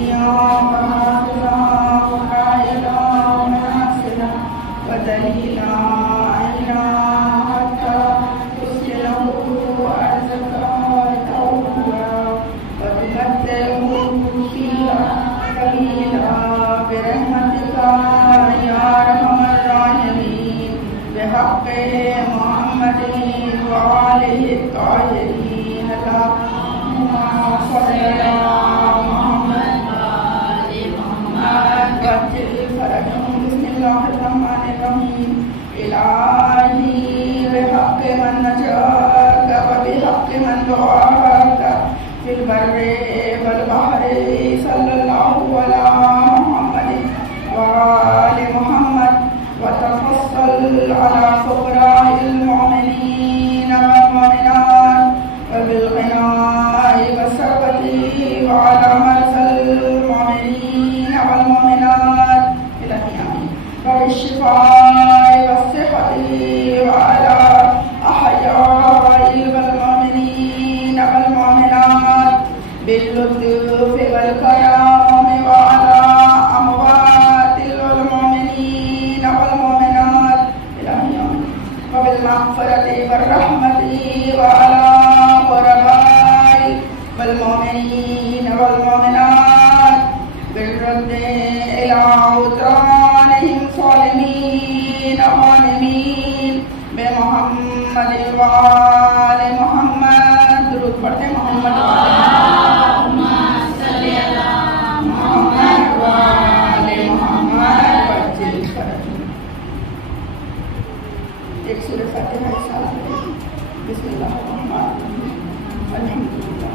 نبيا وحافظا وقائدا وناصرا ودليلا عينا حتى تسكنه أرضك طوعا وتمتعه فيها قليلا برحمتك يا أرحم الراحمين بحق محمد وآله الطاهرين اللهم صل على محمد وآل محمد وعجل فرجهم بسم الله الرحمن الرحيم إلهي بحق من نجاك وبحق من دعاك في البر والبحر صلى الله على محمد وآل محمد وتفصل على فقراء المؤمنين والمؤمنات وبالغناء والثروة وعلى مرسل المؤمنين والمؤمنات إلهي آمين وبالشفاء والصحة وعلى أحياء والمؤمنين والمؤمنات باللطف والكرم وعلى أموات المؤمنين والمؤمنات إلهي آمين وبالمغفرة والرحمة وعلى غرباء والمؤمنين والمؤمنات بالرد إلى عدرانهم صالمين غانمين بمحمد وآل محمد درود پڑھتے ہیں محمد اللهم صل على محمد وآل محمد وعجل فرجهم. ایک سورہ فاتحہ ساتھ بسم اللہ الرحمن الرحیم الحمد للہ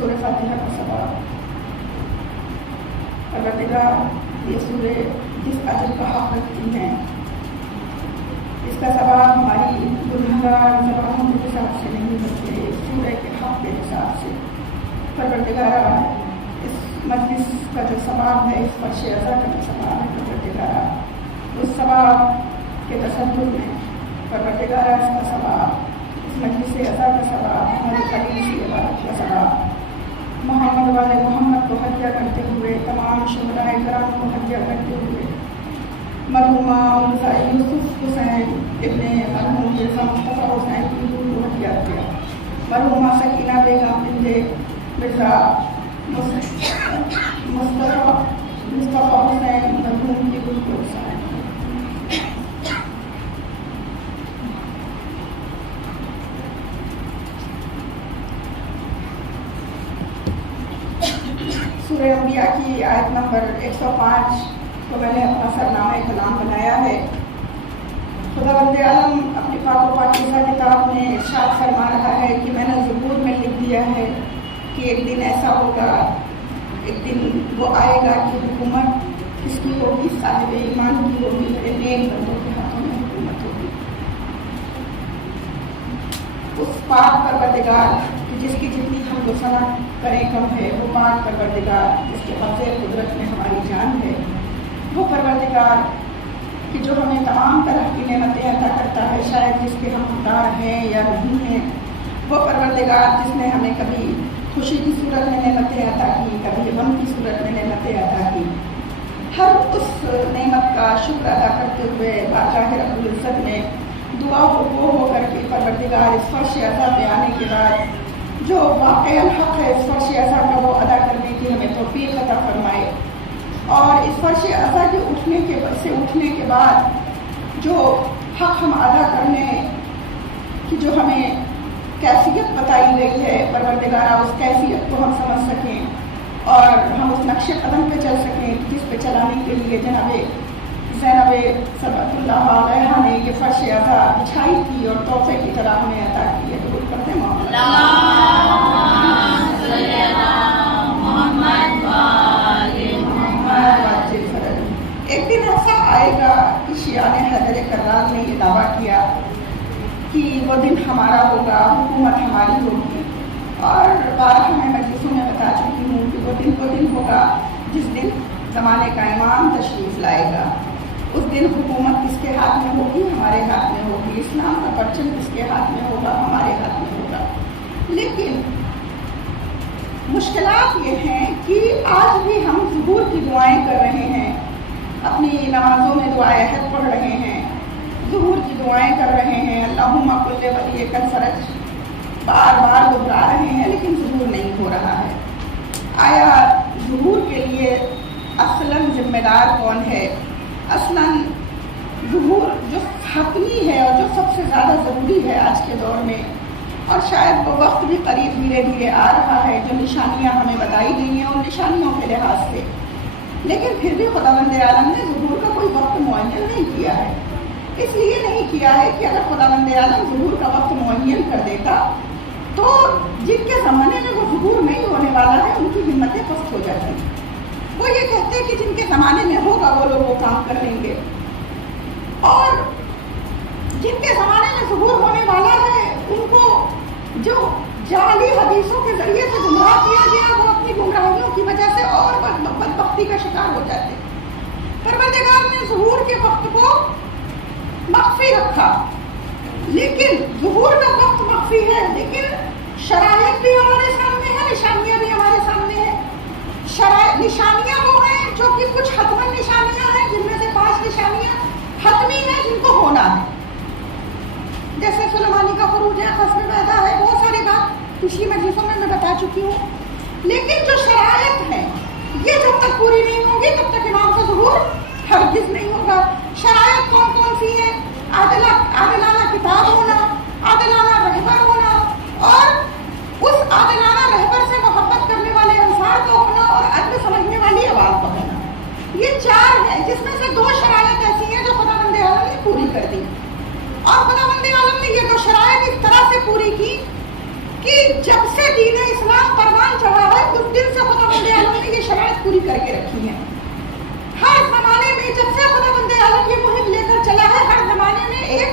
سورہ فاتحہ کا سبب پروردگار یہ سورہ جس اجر کا حق رکھتی ہیں اس کا سبب ہماری گنہگار زبانوں کے حساب سے نہیں بلکہ سورہ کے حق کے حساب سے پروردگار اس مجلس کا جو سبب ہے اس فرش اعضا کا جو سبب ہے پروردگار اس سبب کے تصور میں پروردگار اس کا سبب اس مجلس اعضا کا سبب ہمارے قدیم سی عبادت کا سبب محمد والے محمد کو ہدیہ کرتے ہوئے تمام شہدائے کرام کو ہدیہ کرتے ہوئے مرحومہ مرزا یوسف حسین ابن مرحوم مرزا مصطفیٰ حسین کی روح کو ہدیہ کیا. مرحومہ سکینہ بیگم بنت مرزا مصطفیٰ حسین مرحوم کی روح کو حسین. سورہ انبیاء کی آیت نمبر 105 کو میں نے اپنا سرنامہ کلام بنایا ہے. خداوند عالم اپنی پاک و پاکیزہ کتاب میں ارشاد فرما رہا ہے کہ میں نے زبور میں لکھ دیا ہے کہ ایک دن ایسا ہوگا، ایک دن وہ آئے گا کہ حکومت کس کی ہوگی؟ صاحب ایمان کی ہوگی، میرے نیک بندوں کے ہاتھوں میں حکومت ہوگی. اس پاک پروردگار جس کی جتنی ہم و ثنا کریں کم ہے، وہ پاک پروردگار جس کے قبضے قدرت میں ہماری جان ہے، وہ پروردگار کہ جو ہمیں تمام طرح کی نعمتیں عطا کرتا ہے، شاید جس کے ہم حقدار ہیں یا نہیں ہیں. وہ پروردگار جس نے ہمیں کبھی خوشی کی صورت میں نعمتیں عطا کی، کبھی غم کی صورت میں نعمتیں عطا کی. ہر اس نعمت کا شکر ادا کرتے ہوئے بادشاہ رب العزت نے دعا ہو کر کے پروردگار اس فرش اعضا پہ آنے کے بعد جو واقعی حق ہے اس فرش اعضا کا وہ ادا کرنے کی ہمیں توفیق عطا فرمائے. اور اس فرش اعضا کے اٹھنے کے بعد جو حق ہم ادا کرنے کی جو ہمیں کیفیت بتائی گئی ہے، پروردگارہ اس کیفیت کو ہم سمجھ سکیں اور ہم اس نقش قدم پہ چل سکیں جس پہ چلانے کے لیے جناب زینب صبغت اللہ علیہ نے یہ فرش اعضا بچھائی تھی اور تحفے کی طرح ہمیں عطا کی ہے. درود پڑھتے ہیں. दिन ऐसा आएगा कि शियान हैदर कर्रार ने ये दावा किया कि वो दिन हमारा होगा, हुकूमत हमारी होगी, और बारह मैं मजलिसों में बता चुकी हूँ कि वो दिन होगा जिस दिन ज़माने का इमाम तशरीफ़ लाएगा। उस दिन हुकूमत किसके हाथ में होगी? हमारे हाथ में होगी। इस्लाम का परचम किसके हाथ में होगा? हमारे हाथ में होगा। लेकिन मुश्किलात ये हैं कि आज भी हम ज़ुहूर की दुआएं कर रहे हैं, अपनी नमाज़ों में दुआए अहद पढ़ रहे हैं, ज़ुहूर की दुआएं कर रहे हैं, अल्लाहुम्मा कुल्ले वली कल फरज बार बार दोहरा रहे हैं, लेकिन ज़ुहूर नहीं हो रहा है। आया ज़ुहूर के लिए असलन ज़िम्मेदार कौन है? असलन ज़ुहूर जो हतमी है और जो सबसे ज़्यादा ज़रूरी है आज के दौर में, और शायद वो वक्त भी करीब धीरे धीरे आ रहा है, जो निशानियाँ हमें बताई गई हैं उन निशानियों के लिहाज से, लेकिन फिर भी खुदावंद आलम ने ज़ुहूर का कोई वक्त मुअय्यन नहीं किया है। इसलिए नहीं किया है कि अगर खुदावंद आलम ज़ुहूर का वक्त मुअय्यन कर देता तो जिनके ज़माने में वो ज़ुहूर नहीं होने वाला है उनकी हिम्मतें पस्त हो जाती। वो ये कहते हैं कि जिनके ज़माने में होगा वो लोग वो काम कर लेंगे, और जिनके ज़माने में ज़ुहूर होने वाला है उनको जो जाली हदीसों के ज़रिए से गुमराह किया गया, वो अपनी गुमराहियों की वजह से और बदबख्ती का शिकार हो जाते। परवरदिगार ने ज़ुहूर के वक्त को मख्फी रखा, लेकिन ज़ुहूर का वक्त मख्फी है, लेकिन शराइत भी हमारे सामने है, निशानियाँ भी हमारे सामने है। निशानियाँ वो हैं जो कि कुछ हतमन निशानियाँ हैं, जिनमें से 5 निशानियाँ हतमी हैं जिनको होना है, जैसे सुलेमानी का खुरूज है, खस्म पैदा है, बहुत सारी बात पिछली मजलिसों में मैं बता चुकी हूँ। लेकिन जो शराइत है ये जब तक पूरी नहीं होगी तब तक इमाम का ज़ुहूर हरगिज़ नहीं होगा। शराइत कौन कौन सी है? आदिलाना किताब होना, आदिलाना रहबर होना, और उस आदिलाना रहबर से मोहब्बत करने वाले अंसार का होना, और अदब समझने वाली आवाज़ का होना। ये 4 है, जिसमें से 2 शराइत ऐसी हैं जो खुदावंद आलम ने पूरी कर दी। और खुदावंद आलम ने ये 2 शराइत इस तरह से पूरी की कि जब से दीन इस्लाम परवान चढ़ा है उस दिन से खुदावंद आलम ने ये शराइत पूरी करके रखी है। हर ज़माने में जब से खुदावंद आलम ये मुहिम लेकर चला है, हर ज़माने में एक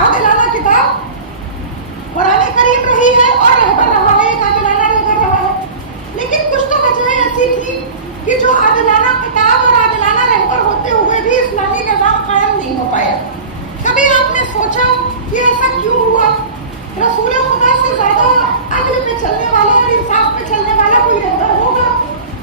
आदिलाना किताब कुरान करीम रही है और रहबर रहा है, एक आदिलाना रहबर रहा है। लेकिन कुछ तो वजह ऐसी थी कि जो आदिलाना किताब और आदिलाना रहबर होते हुए भी इस्लामी निज़ाम कायम नहीं हो पाया। कभी आपने सोचा कि ऐसा क्यों हुआ? रसूल खुदा से ज़्यादा अदल पे चलने वाला और इंसाफ पे चलने वाला कोई रहबर होगा?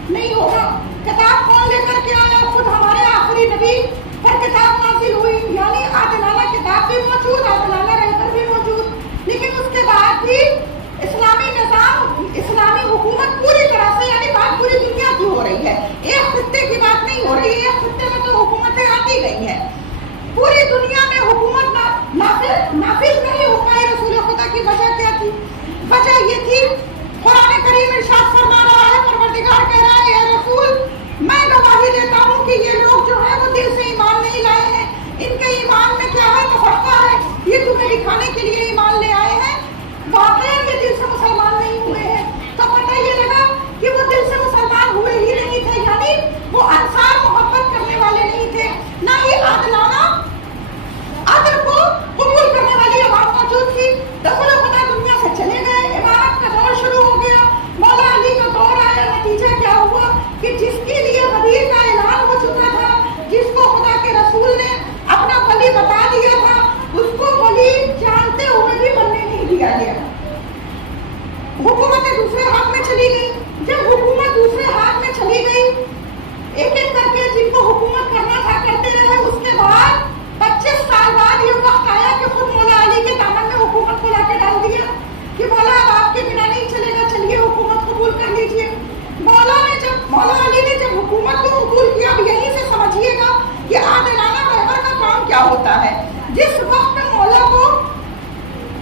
नहीं होगा। किताब कौन लेकर के आया? खुद हमारे आखिरी नबी पर किताब नाज़िल हुई, यानी आदिलाना किताब भी मौजूद, आदिलाना रहबर भी मौजूद, लेकिन उसके बाद भी इस्लामी निज़ाम, इस्लामी हुकूमत पूरी तरह से, यानी बात पूरी दुनिया की हो रही है, एक खित्ते की बात नहीं हो रही है। एक खित्ते में तो हुकूमतें आती गई हैं, पूरी दुनिया में हुकूमत नाफिज नहीं हो पाई। रसूल खुदा की वजह क्या थी? वजह ये थी, कुरान करीम इरशाद फरमा रहा है, परवरदिगार कह रहा है, या रसूल मैं गवाही देता हूँ कि ये लोग जो है वो दिल से ईमान नहीं लाए हैं, इनके ईमान में क्या है? तफक्का है, ये तुम्हें दिखाने के लिए ईमान ले आए हैं, वाकई ये दिल से मुसलमान नहीं हुए हैं। तो पता ये लगा कि वो दिल से मुसलमान हुए ही नहीं थे, यानी वो अंसार मोहब्बत करने वाले नहीं थे, ना ही आदिलाना आदर को कबूल करने वाली आवाज़ मौजूद थी। रसूल खुदा दुनिया से चले गए, इमारत का दौर शुरू हो गया, मौला अली का दौर आया। नतीजा क्या हुआ कि जिसके लिए गदीर का ऐलान हो चुका था, जिसको खुदा के रसूल ने अपना वली बता दिया था, उसको वली जानते हुए भी बनने नहीं दिया गया। हुकूमत दूसरे हाथ में चली गई। जब हुकूमत दूसरे हाथ में चली गई, एक एक करके जिनको हुकूमत करना था करते रहे। उसके बाद 25 साल बाद ये वक्त आया कि खुद मौला अली के दामन में हुकूमत को लाके डाल दिया कि मौला अब आपके बिना नहीं चलेगा, चलिए हुकूमत कबूल कर लीजिए। मौला अली ने जब हुकूमत को कबूल किया, अब यहीं से समझिएगा कि आदिलाना रहबर का काम क्या होता है। जिस वक्त मौला को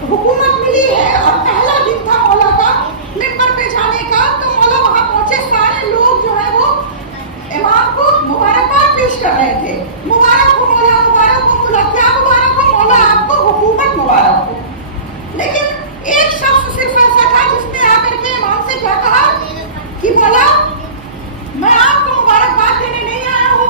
हुकूमत मिली है और पहला दिन था मौला का मिंबर पे जाने का, तो मौला वहां पहुंचे, सारे लोग जो है वो इमाम को मुबारकबाद पेश कर रहे थे। मुबारक हो मौला, मुबारक हो मौला। क्या मुबारक हो मौला? आपको हुकूमत मुबारक हो। लेकिन एक शख्स सिर्फ ऐसा था जिसने आकर के इमाम से क्या कहा कि मौला मैं आपको मुबारकबाद देने नहीं आया हूँ,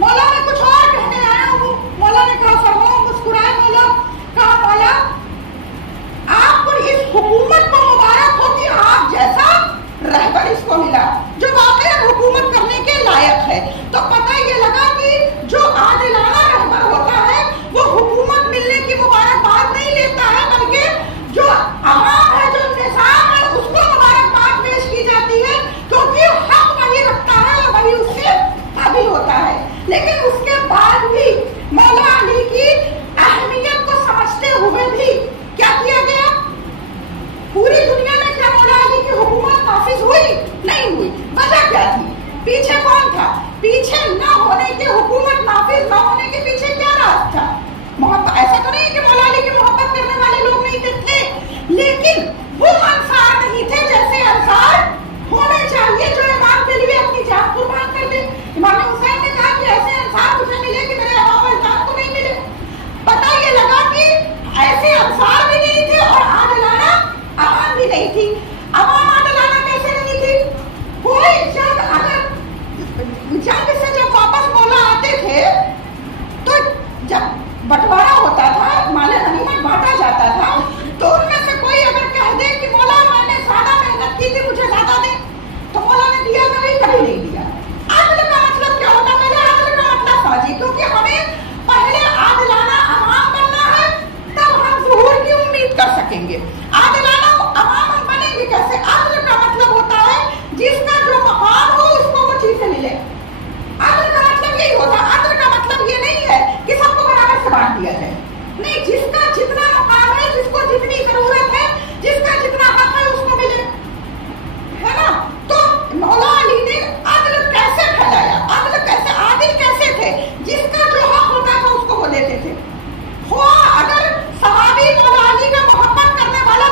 مولا میں کچھ اور کہنے آیا ہوں. مولا نے کہا فرماؤ. مسکرائے مولا. کہا مولا آپ کو اس حکومت کو مبارک ہو کہ آپ جیسا رہبر اس کو ملا جو واقعی حکومت کرنے کے لائق ہے. تو پتہ یہ لگا کہ جو عادلانہ رہبر ہوتا ہے وہ حکومت ملنے کی مبارکباد نہیں لیتا ہے بلکہ جو عوام ہے جو نظام ہے اس کو مبارکباد پیش کی جاتی ہے کیونکہ حق وہی رکھتا ہے اور وہی اس سے قابل ہوتا ہے. لیکن اس کے بعد بھی مولا علی کی اہمیت کو سمجھتے ہوئے بھی کیا کیا گیا؟ پوری دنیا میں کیا مولا علی کی حکومت نافذ ہوئی؟ نہیں ہوئی. وجہ کیا تھی؟ پیچھے کون تھا؟ پیچھے نہ ہونے کی حکومت نافذ نہ ہونے کے پیچھے کیا راز تھا؟ محبت. ایسا تو نہیں کہ مولا علی کی محبت کرنے والے لوگ نہیں تھے لیکن وہ انصار نہیں تھے جیسے انصار ہونے چاہیے جو امام کے لیے اپنی جان قربان کر دے. امام حسین نے کہا کہ ایسے انصار مجھے ملے کہ میرے امام اجداد کو نہیں ملے. پتہ یہ لگا کہ ایسے انصار بھی نہیں تھے اور عادلانہ عوام بھی نہیں تھی. عوام عادلانہ کیسے نہیں تھی؟ کوئی جنگ سے جب واپس مولا آتے تھے تو جب بٹوارا ہوتا تھا مال غنیمت بانٹا جاتا تھا تو ان میں سے کوئی اگر کہہ دے کہ مولا میں نے زیادہ محنت کی تھی مجھے زیادہ دے تو مولا نے دیا کبھی نہیں دیا. عدل کا مطلب کیا ہوتا ہے؟ پہلے عدل کا مطلب سمجھیے کیونکہ ہمیں پہلے عادلانہ عوام بننا ہے تب ہم ظہور کی امید کر سکیں گے. عادلانہ عوام ہم بنیں گے کیسے؟ عدل کا مطلب ہوتا ہے جس کا جو مقام ہو اس کو وہ چیزیں ملے. عدل کا مطلب یہی ہوتا ہے. عدل کا مطلب یہ نہیں ہے کہ سب کو برابر سے بانٹ دیا جائے. نہیں, جس کا جتنا مقام ہے جس کو جتنی ضرورت ہے جس کا جتنا حق ہے اس کو ملے, ہے نا. تو مولا علی نے عدل کیسے پھیلایا؟ عدل کیسے؟ عادل کیسے تھے؟ جس کا جو حق ہوتا تھا اس کو وہ دیتے تھے. اگر صحابی مولا علی کا محبت کرنے والا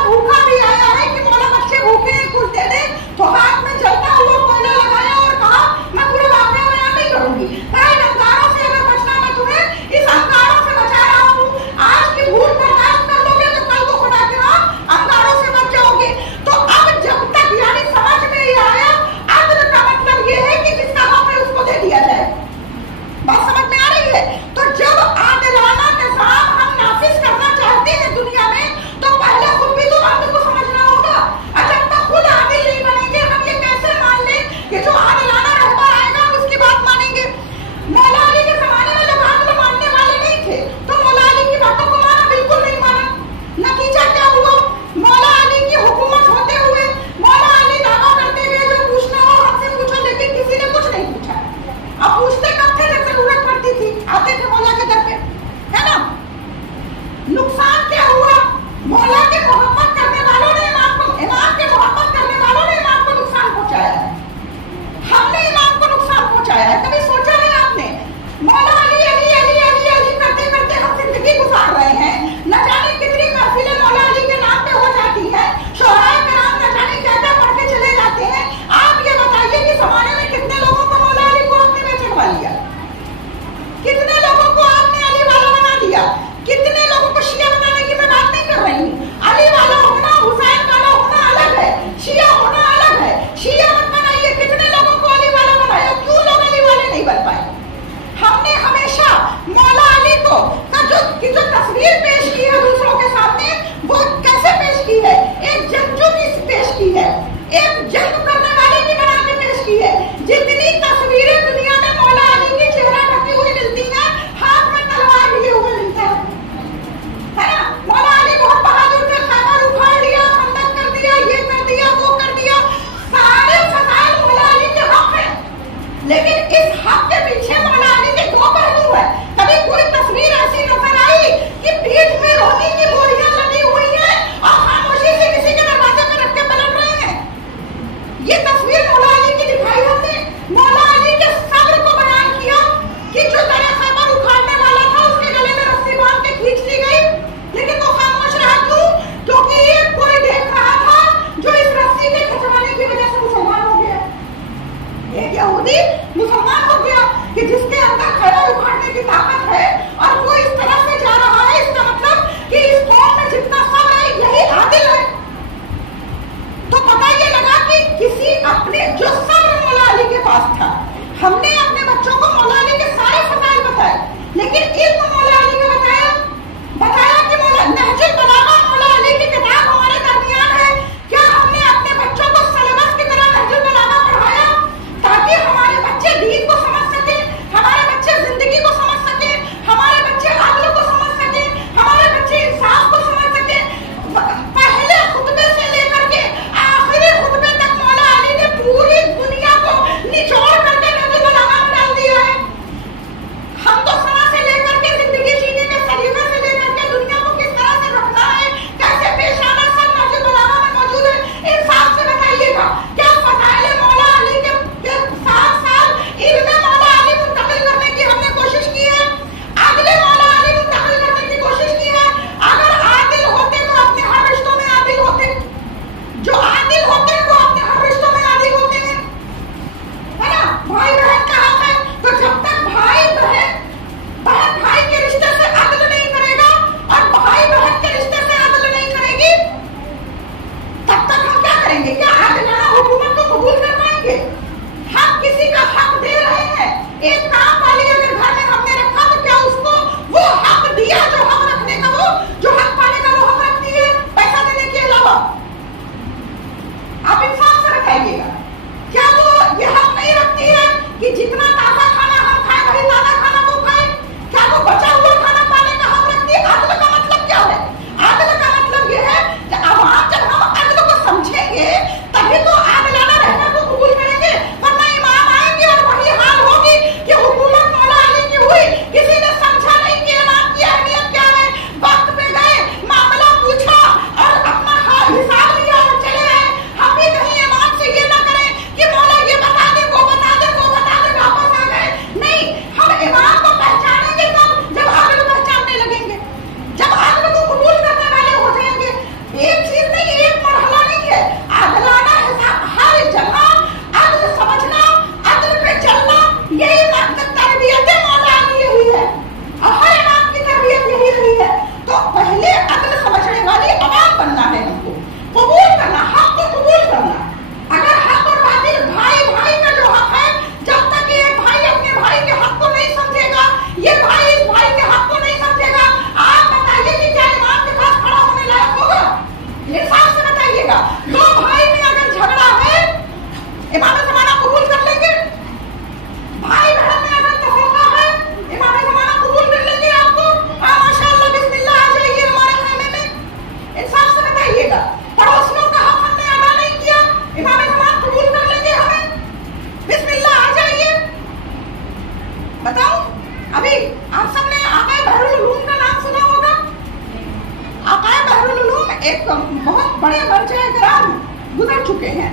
एक बहुत बड़े मर्जे कराम गुजर चुके हैं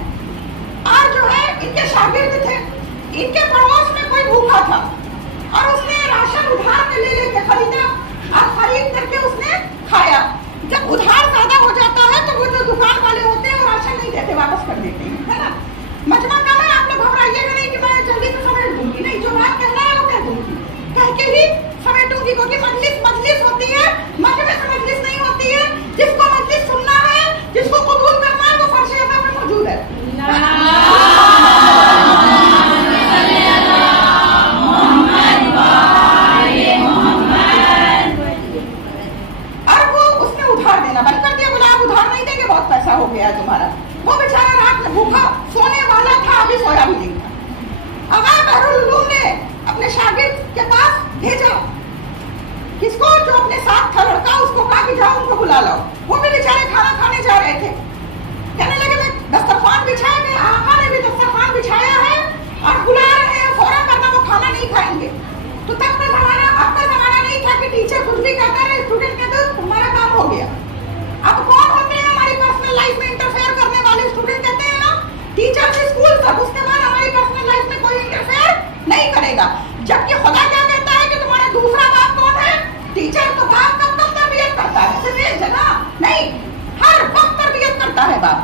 और जो है इनके शागिर्द थे, इनके पड़ोस में कोई भूखा था और उसने राशन उधार में ले लेके खरीदा और खरीद करके उसने खाया। जब उधार ज्यादा हो जाता है तो वो जो दुकान वाले होते हैं वो राशन नहीं देते, वापस कर देते हैं, है ना। मजमा कम है, आप लोग घबराइएगा नहीं कि मैं जल्दी से समेट दूंगी, नहीं, जो बात कहना है वो कह दूंगी, कह के ही समेटूंगी, क्योंकि मजलिस होती है, मजमे से मजलिस नहीं होती है। जिसको मजलिस सुनना है, जिसको कबूल करना है, वो फर्श अज़ा पे मौजूद है। और वो उसने उधार देना बंद कर दिया, बोला आप उधार नहीं देंगे, बहुत पैसा हो गया है तुम्हारा। वो बेचारा रात में भूखा सोने वाला था, अभी सोया भी नहीं था। अगर बहरुल उलूम ने अपने शागिर्द के पास भेजा, किसको, जो अपने साथ था लड़का, उसको कहा कि जाओ उनको बुला लाओ। वो भी बेचारे खाना खाने जा रहे थे, कहने लगे मैं दस्तरखान बिछाया गया, आका ने भी दस्तरखान बिछाया है और बुला रहे हैं, फौरन करना, वो खाना नहीं खाएंगे। तो तब का जमाना, अब का जमाना नहीं था कि टीचर कुछ भी कहता रहे, स्टूडेंट कहते तुम्हारा काम हो गया। अब कौन होते हैं हमारी पर्सनल लाइफ में इंटरफेयर करने वाले? स्टूडेंट कहते हैं ना, टीचर से स्कूल तक, उसके बाद हमारी पर्सनल लाइफ में कोई इंटरफेयर नहीं करेगा। जबकि खुदा क्या कहता है कि तुम्हारा दूसरा बाप कौन है? टीचर। तो बाप कब कब तरबियत करता है? सिर्फ एक जगह नहीं, हर वक्त तरबियत करता है बाप।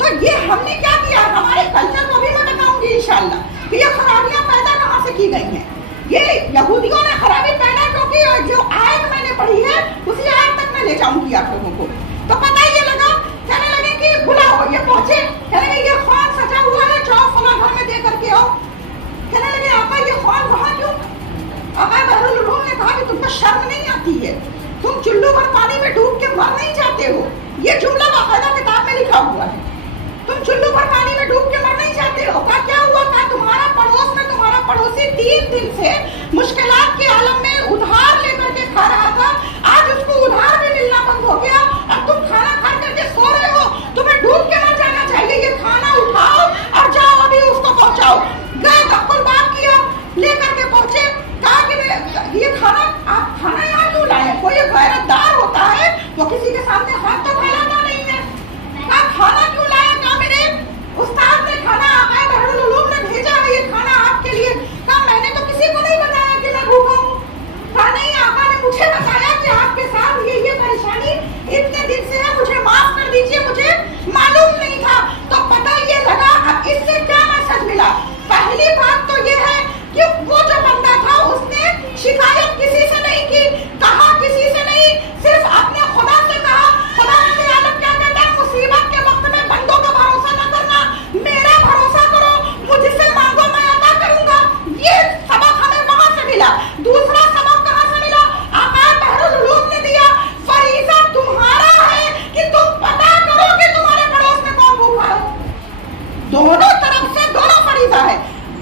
तो ये हमने क्या किया, हमारे कल्चर को भी मैं बताऊंगी इंशाल्लाह कि ये खराबियां पैदा कहाँ से की गई हैं। ये यहूदियों ने खराबी पैदा क्योंकि जो आयत मैंने पढ़ी है उसी आयत तक मैं ले जाऊंगी आप लोगों को। तो पता ये लगा, कहने लगे कि बुलाओ, ये पहुंचे, कहने लगे ये ख्वान सजा हुआ है, जाओ फला घर में दे करके आओ। कहने लगे आका ये ख्वान वहां क्यों? आका बहरुल उलूम ने कहा कि तुमको शर्म नहीं आती है, तुम चुल्लू भर पानी में डूब के मर नहीं जाते हो। ये जुमला बाकायदा किताब में लिखा हुआ है, तुम चुल्लू भर पानी में डूब के मर नहीं जाते हो। कहा क्या हुआ? कहा तुम्हारा पड़ोस में तुम्हारा पड़ोसी 3 दिन से मुश्किलात के आलम में उधार लेकर के खा रहा था, आज उसको उधार भी मिलना बंद हो गया, अब तुम खाना खा करके सो रहे हो, तुम्हें डूब के मर जाना चाहिए। ये खाना उठाओ और जाओ अभी उसको पहुंचाओ। गए कब्बुल बात किया, लेकर के पहुंचे, कहा कि ये खाना, आप खाना यहाँ क्यों लाए? कोई गैरतदार होता है वो किसी के सामने हाथ तो फैलाता नहीं है। कहा खाना क्यों लाया? कहा मेरे उस्ताद ने खाना, आका बहरुल उलूम ने भेजा है ये खाना आपके लिए। कहा मैंने तो किसी को नहीं बताया कि मैं भूखा हूँ। कहा नहीं, आका ने मुझे बताया कि आपके साथ ये परेशानी इतने दिन से है, मुझे माफ कर दीजिए, मुझे मालूम नहीं था। तो पता ये लगा, अब इससे क्या मैसेज मिला? पहली बात तो ये है कि वो जो बंदा था उसने शिकायत किसी से नहीं की, कहा किसी से नहीं, सिर्फ अपने खुदा से कहा। खुदा ने आलम क्या कहता है? मुसीबत के वक्त में बंदों का भरोसा न करना, मेरा भरोसा करो, मुझसे मांगो मैं अता करूंगा। ये सबक हमें वहां से मिला। दूसरा सबक कहां से मिला? आका बहरुल उलूम ने दिया, फरीज़ा तुम्हारा है कि तुम पता करो कि तुम्हारे पड़ोस में कौन भूखा है। दोनों तरफ से दोनों फरीज़ा है,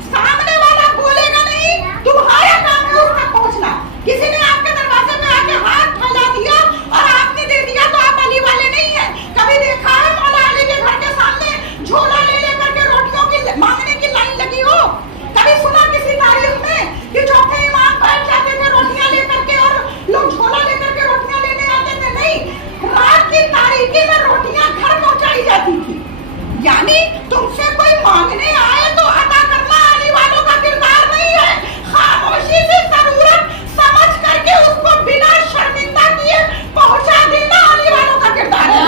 सामने वाला बोलेगा नहीं, तुम्हारा काम है उस तक पहुंचना। किसी ने आपके दरवाजे पे आके हाथ फैला दिया और आपने दे दिया तो आप अली वाले नहीं है। कभी देखा है मौला अली के घर के सामने झोला ले लेकर के रोटियों की मांगने की लाइन लगी हो? कभी सुना किसी तारीख में कि चौथे इमाम बैठ जाते थे रोटियां लेकर के और लोग झोला लेकर के रोटियां लेने आते थे? नहीं, रात की तारीकी में रोटियां घर पहुंचाई जाती थी। यानी तुमसे कोई मांगने आए तो अता करना अली वालों का किरदार नहीं है। खामोशी से जरूरत समझ करके उसको बिना शर्मिंदा किए पहुंचा देना अली वालों का किरदार है।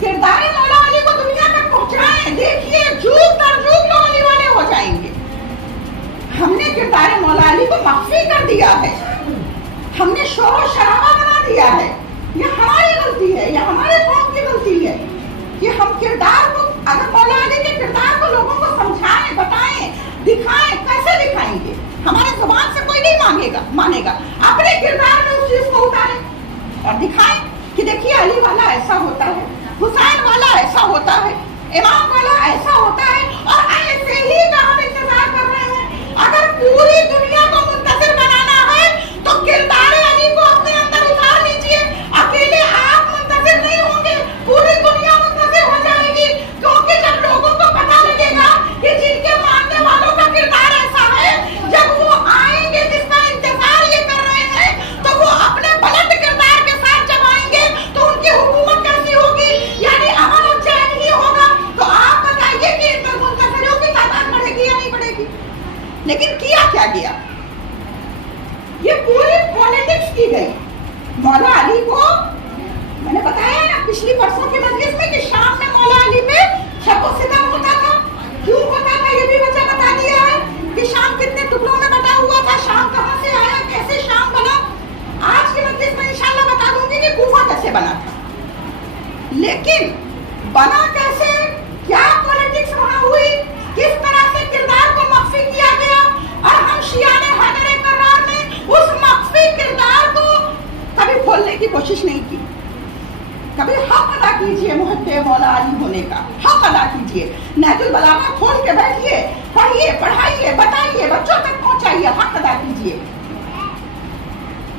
किरदार मौला अली को दुनिया तक पहुंचाएं। देखिए जुग दर जुग लोग अली वाले हो जाएंगे। हमने किरदार मौला अली को मख्फी कर दिया है, हमने शोर शराबा बना दिया है। ये हमारी गलती है, ये हमारे कौम की गलती है कि हम किरदार को, अगर मौला अली के किरदार को लोगों को समझाएं, बताएं, दिखाएं, कैसे दिखाएंगे? हमारे जुबान से कोई नहीं मानेगा। अपने किरदार में उस चीज को उतारें और दिखाएं कि देखिए अली वाला ऐसा होता है, हुसैन वाला ऐसा होता है, इमाम वाला ऐसा होता है, और ऐसे ही का हम इंतजार कर रहे हैं। अगर पूरी दुनिया को मुंतज़िर बनाना है तो किरदार अली को अपने अंदर उतार लीजिए। अकेले आप मुंतज़िर नहीं होंगे, पूरी दुनिया मुंतज़िर हो जाएगी। क्योंकि जब लोगों को पता लगेगा कि जिनके मानने वालों का किरदार ऐसा है, जब क्या गया? ये पूरी पॉलिटिक्स की गई। मौला अली को मैंने बताया ना पिछली परसों के मजलिस में कि शाम में मौला अली पे शब सितम होता था। क्यों होता था ये भी वजह बता दिया है कि शाम कितने टुकड़ों में बटा हुआ था, शाम कहां से आया, कैसे शाम बना। आज की मजलिस में इंशाल्लाह बता दूंगी कि कूफा कैसे बना था, लेकिन बना कैसे, क्या पॉलिटिक्स वहां हुई, किस तरह से किरदार को मख्फी किया गया, और हम शियाने हैदर कर्रार ने उस मख्फी किरदार को कभी खोलने की कोशिश नहीं की। कभी हक अदा कीजिए मुहब्बे मौला अली होने का, हक अदा कीजिए। नहजुल बलागा खोल के बैठिए, पढ़िए, पढ़ाइए, बताइए, बच्चों तक पहुंचाइए, हक अदा कीजिए।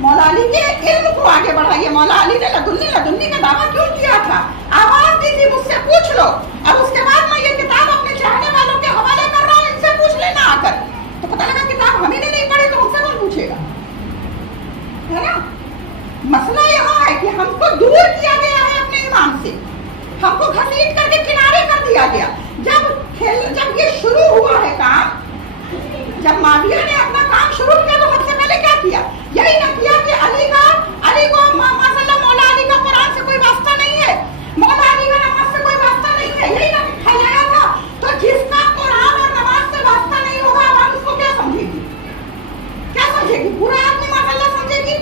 मौला अली के इल्म को आगे बढ़ाइए। मौला अली ने लदुन्नी का दावा क्यों किया था? आवाज दी थी, मुझसे पूछ लो। अब उसके बाद मैं ये किताब अपने चाहने वालों के हवाले कर रहा हूँ, इनसे पूछ लेना आकर। तो पता लगा किताब हमें नहीं पढ़ी तो हमसे कौन पूछेगा, है ना? मसला यहाँ है कि हमको दूर किया गया है अपने इमाम से, हमको घसीट करके किनारे कर दिया गया। जब ये शुरू हुआ है काम, जब माविया ने अपना काम शुरू किया तो सबसे पहले क्या किया? यही ना किया कि अली को माशाअल्लाह मौला अली का कुरान से कोई वास्ता नहीं है, मौला अली का नमाज से कोई वास्ता नहीं है, यही ना फैलाया था। तो जिसका कुरान और नमाज से वास्ता नहीं होगा हम उसको क्या समझेगी, क्या समझेगी? पूरा आदमी माशाअल्लाह समझेगी।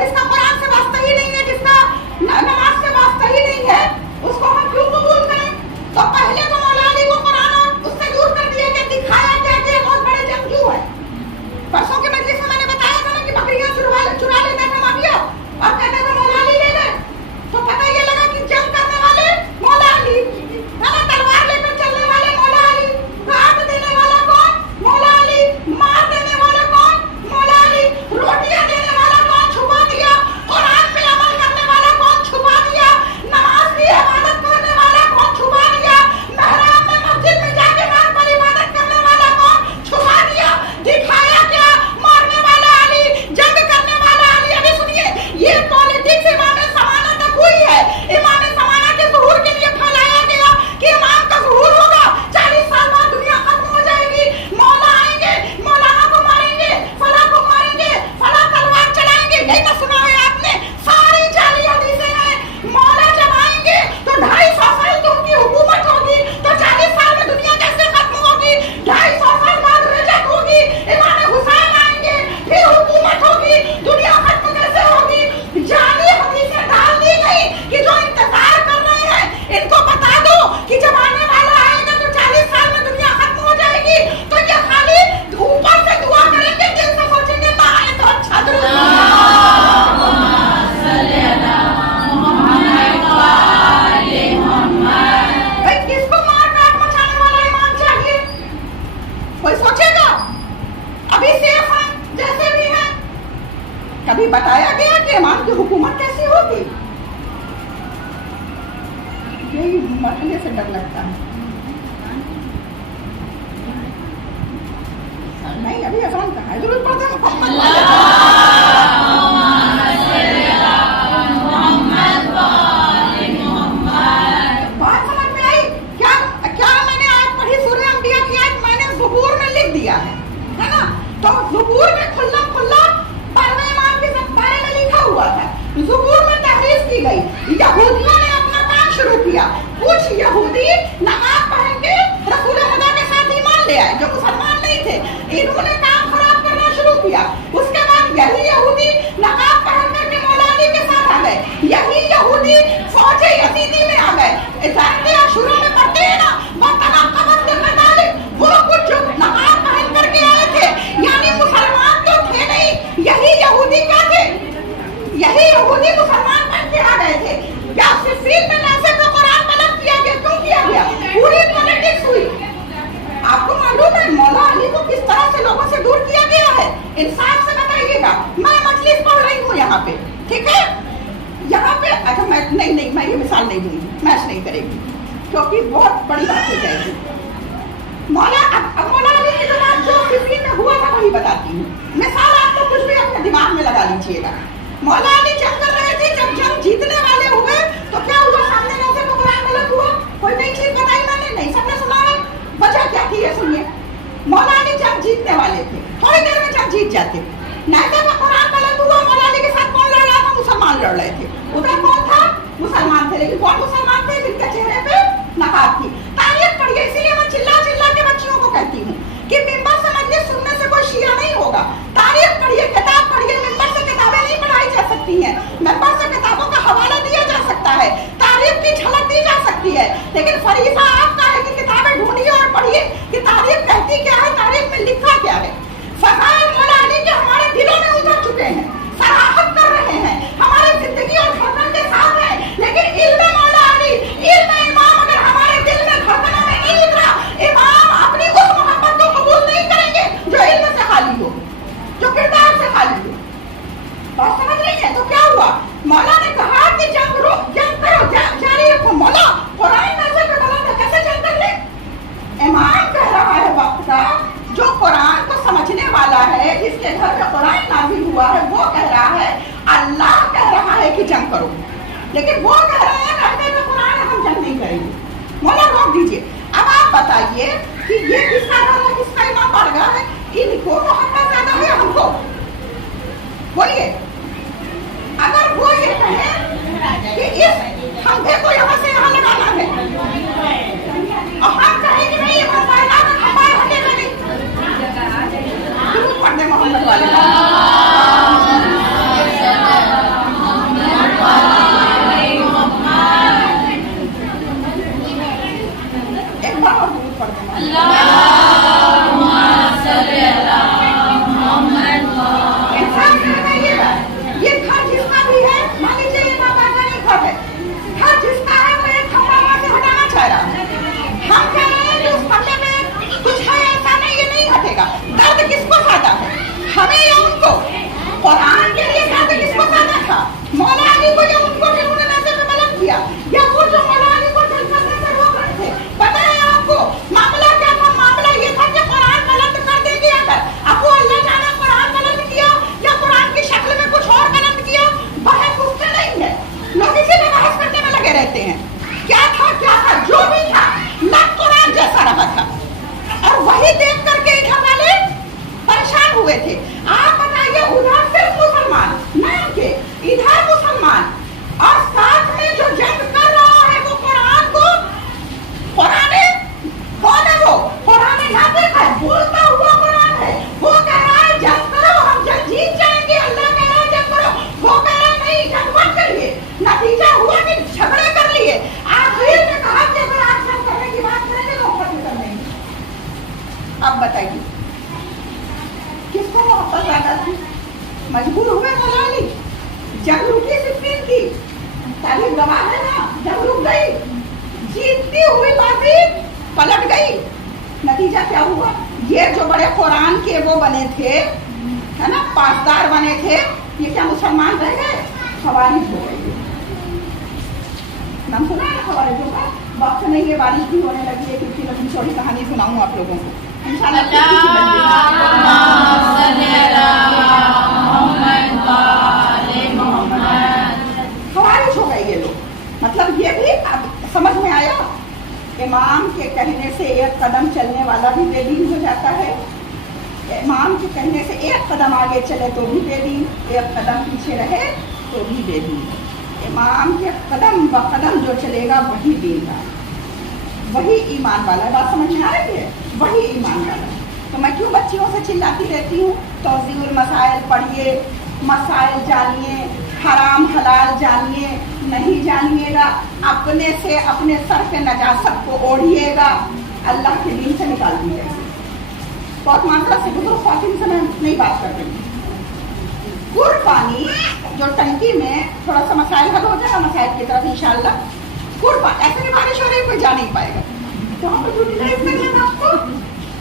जिसका कुरान से वास्ता ही नहीं है, जिसका नमाज से वास्ता ही नहीं है, उसको हम क्यों कबूल करें? तो पहले तो मौला अली को कुरान और उससे दूर कर दिया कि दिखाया क्या कि बहुत बड़े जंगजू है। परसों के मजलिस में मैंने बताया था ना कि बकरियां चुरा लेता था माविया और कहता था मौला अली ले गए। तो पता ये लगा कि जंग करने वाले मौला अली, तलवार लेकर चलने वाले मौला अली, काट देने वाला कौन? मौला अली, मार देने वाला कौन? मौला अली, रोटियां देने वाला कौन? छुपा दिया। कुरान पे अमल करने वाला कौन? छुपा दिया। नमाज की इबादत करने वाला कौन? छुपा दिया। मेहराब में मस्जिद में जाके रात भर इबादत करने वाला कौन? छुपा दिया। दिखाया क्या? मारने वाला अली, जंग करने वाला अली। अभी सुनिए, ये पॉलिटिक्स इमाम ज़माना तक हुई है। इमाम ज़माना के ज़ुहूर के लिए फैलाया गया कि इमाम का ज़ुहूर होगा, 40 साल बाद दुनिया खत्म हो जाएगी, मौला आएंगे, मौलाना को मारेंगे, फला को मारेंगे, फला तलवार चलाएंगे। यही तो सुना है आपने, सारी जाली हदीसें हैं। मौला जब आएंगे तो 250 साल तो उनकी हुकूमत होगी, तो 40 साल में दुनिया कैसे खत्म होगी? 250 साल बाद रजत होगी, इमाम हुसैन आएंगे, फिर हुकूमत होगी, दुनिया खत्म कैसे होगी? जाली हदीसें डाल दी गई कि जो इंतजार कर रहे हैं इनको बता दो कि जब आने वाला आएगा तो 40 साल में दुनिया खत्म हो जाएगी। तो ये खाली ऊपर से दुआ करेंगे, दिल से सोचेंगे आए तो अच्छा भाई, किसको मार काट मचाने वाला ईमान चाहिए? कोई सोचेगा? अभी सेफ है जैसे भी है। कभी बताया गया कि ईमान की हुकूमत कैसी होगी? यही मरने से डर लगता है। नहीं, अभी अजान कहाँ है? जरूर पढ़ते बात समझ में आई? क्या मैंने आज पढ़ी सूरह अंबिया की आयत मैंने ज़ुबूर में लिख दिया है ना? तो ज़ुबूर में खुल्ला परवे ईमान के बारे में लिखा हुआ था। ज़ुबूर में तहरीर की गई, यहूदियों ने अपना काम शुरू किया। कुछ यहूदी नमाज पढ़ के रसूल खुदा के साथ ईमान ले आए जो मुसलमान नहीं थे। इन्होंने काम खराब करना शुरू किया। उसके बाद यही यहूदी नमाज पढ़ करके मौला अली के साथ आ गए। यही यहूदी फौज यजीदी में आ गए। जानते हैं शुरू में पढ़ते हैं ना, वो कुछ जो नमाज पढ़ करके आए थे, यानी मुसलमान तो थे नहीं, यही यहूदी क्या थे? यही यहूदी मुसलमान बन के आ गए थे। क्या सिफीन में नासिर का कुरान तलब किया गया? क्यों किया गया? पूरी पॉलिटिक्स हुई। आपको मालूम है मौला अली को किस तरह से लोगों से दूर किया गया है? इंसाफ से बताइएगा। मैं मजलिस पढ़ रही हूँ यहाँ पे, ठीक है? यहाँ पे अच्छा मैं ये मिसाल नहीं दूंगी, मैच नहीं करेगी, क्योंकि बहुत बड़ी बात हो जाएगी। मौला अली के दौरान जो सिफीन में हुआ था वही बताती हूँ। मिसाल आपको कुछ भी अपने दिमाग में लगा लीजिएगा। मौला अली जंग कर रहे थे, जब जंग जीतने वाले हुए तो क्या हुआ? सामने नौसे को कुरान गलत हुआ? कोई नई चीज बताई मैंने? नहीं, सबने सुना है। वजह क्या थी ये सुनिए। मौला अली जंग जीतने वाले थे, थोड़ी देर में जब जीत जाते। नायका का कुरान गलत हुआ, मौलाना के साथ कौन लड़ रहा था? मुसलमान लड़ रहे थे। उधर कौन था? मुसलमान थे। लेकिन कौन मुसलमान थे? जिनके चेहरे पे नकाब थी। तारीफ पढ़िए। इसीलिए मैं चिल्ला चिल्ला के बच्चियों को कहती हूँ कि मिंबर से मजलिस सुनने से कोई शिया नहीं होगा। तारीफ पढ़िए, किताब पढ़िए। मिंबर से किताबें नहीं पढ़ाई जा सकती हैं, मिंबर से किताबों का हवाला दिया जा सकता है, तारीफ की झलक दी जा सकती है। लेकिन फरीसा आपका है कि किताबें ढूंढिए और पढ़िए कि तारीफ कहती क्या है, तारीफ में लिखा क्या है। फज़ाइल मौला अली के हमारे दिलों में उतर चुके हैं, सराहत कर रहे हैं, हमारी जिंदगी और धड़कन के साथ हैं। लेकिन इल्म मौला अली, इल्म इमाम अगर हमारे दिल में धड़कनों में नहीं उतरा, इमाम अपनी उस मोहब्बत को कबूल नहीं करेंगे जो इल्म से खाली हो, जो किरदार से खाली हो। बात समझ रही है? तो क्या हुआ? मौला ने कहा कि जंग करो, जारी रखो। मौला कुरान नजर पे गलत है, कैसे जंग कर ले? इमाम कह रहा है वक्त का, जो कुरान को समझने वाला है, जिसके घर में कुरान नाज़िल हुआ है, वो कह रहा है, अल्लाह कह रहा है कि जंग करो। लेकिन वो कह रहे हैं रखने में कुरान हम जंग नहीं करेंगे। मौला रोक दीजिए। अब आप बताइए कि ये किसका घर है, किसका इमाम बढ़ गया है? इनको मोहब्बत ज्यादा है हमको? बोलिए। अगर वो ये कहे कि इस खंभे को यहाँ से यहाँ लगाना है और हम कहें कि नहीं ये खंभा हमारे हटेगा नहीं, जरूर पढ़ने मोहम्मद वाले एक बार और जरूर पढ़ देना। ये घर जिसका भी है, मान लीजिए ये बाबा का ही घर है, घर जिसका है वो एक खंभा वहां से हटाना चाह रहा है। हम कह रहे हैं कि उस खंभे में कुछ है ऐसा नहीं, ये नहीं हटेगा। दर्द किसको ज्यादा है, हमें या उनको? कुरान के लिए दर्द किसको ज्यादा था, मौला अली को या उनको जिन्होंने नजर में बलंद किया, या वो जो मौला अली को जंग करने से रोक रहे थे? पता है आपको मामला क्या था? मामला ये था कि कुरान बुलंद कर देंगे अगर, अब वो अल्लाह जाने कुरान बुलंद किया या कुरान की शक्ल में कुछ और बुलंद किया, बहस उससे नहीं है। लोग इसी में बहस करने में लगे रहते हैं। क्या था, जो भी था लग कुरान जैसा रहा था, और वही देख करके इधर वाले परेशान हुए थे। आप बताइए, उधर सिर्फ मुसलमान नाम के, इधर मुसलमान, और साथ में जो जंग कर रहा है वो कुरान को, कुरान कौन है? वो कुरान नातिक है, बोलता हुआ कुरान है। वो कह रहा है जंग करो, हम जंग जीत जाएंगे। अल्लाह कह रहा है जंग करो, वो कह रहा है नहीं जंग मत करिए। नतीजा हुआ कि झगड़े कर लिए। आखिर में कहा कि अगर आप जंग करने की बात करेंगे तो खत्म कर देंगे। अब बताइए किसको मोहब्बत ज्यादा थी? मजबूर हुए मौला अली, जंग रुकी सिफिन की, तारीफ गवाह है ना, जंग रुक गई, जीतती हुई बाजी पलट गई। नतीजा क्या हुआ? ये जो बड़े कुरान के वो बने थे, है ना, पासदार बने थे, ये क्या मुसलमान रह गए? खवारिज हो गए। नाम सुना है खवारिजों का? वक्त नहीं, ये बारिश भी होने लगी है, क्योंकि लंबी चौड़ी कहानी सुनाऊं आप लोगों को खवारिज हो गए ये लोग। मतलब ये भी अब समझ में आया, इमाम के कहने से एक कदम चलने वाला भी बेदीन हो जाता है, इमाम के कहने से एक कदम आगे चले तो भी बेदीन, एक कदम पीछे रहे तो भी बेदीन। इमाम के कदम ब कदम जो चलेगा वही दीन का, वही ईमान वाला है। बात समझ में आ रही है? वही ईमान वाला है। तो मैं क्यों बच्चियों से चिल्लाती रहती हूँ? तौज़ीउल मसाइल पढ़िए, मसाइल जानिए, हराम हलाल जानिए। नहीं जानिएगा अपने से अपने सर पे नजासत को ओढ़िएगा, अल्लाह के दीन से निकाल दीजिएगा। बहुत मात्रा से बुजुर्ग ख्वातीन से मैं नहीं बात कर रही। गुड़ पानी जो टंकी में, थोड़ा सा मसाइल हल हो जाएगा मसाइल की तरफ इंशाल्लाह। गुड़ पानी, ऐसे भी बारिश हो रही है कोई जा नहीं पाएगा तो हम लोग यूटिलाइज कर लेना उसको।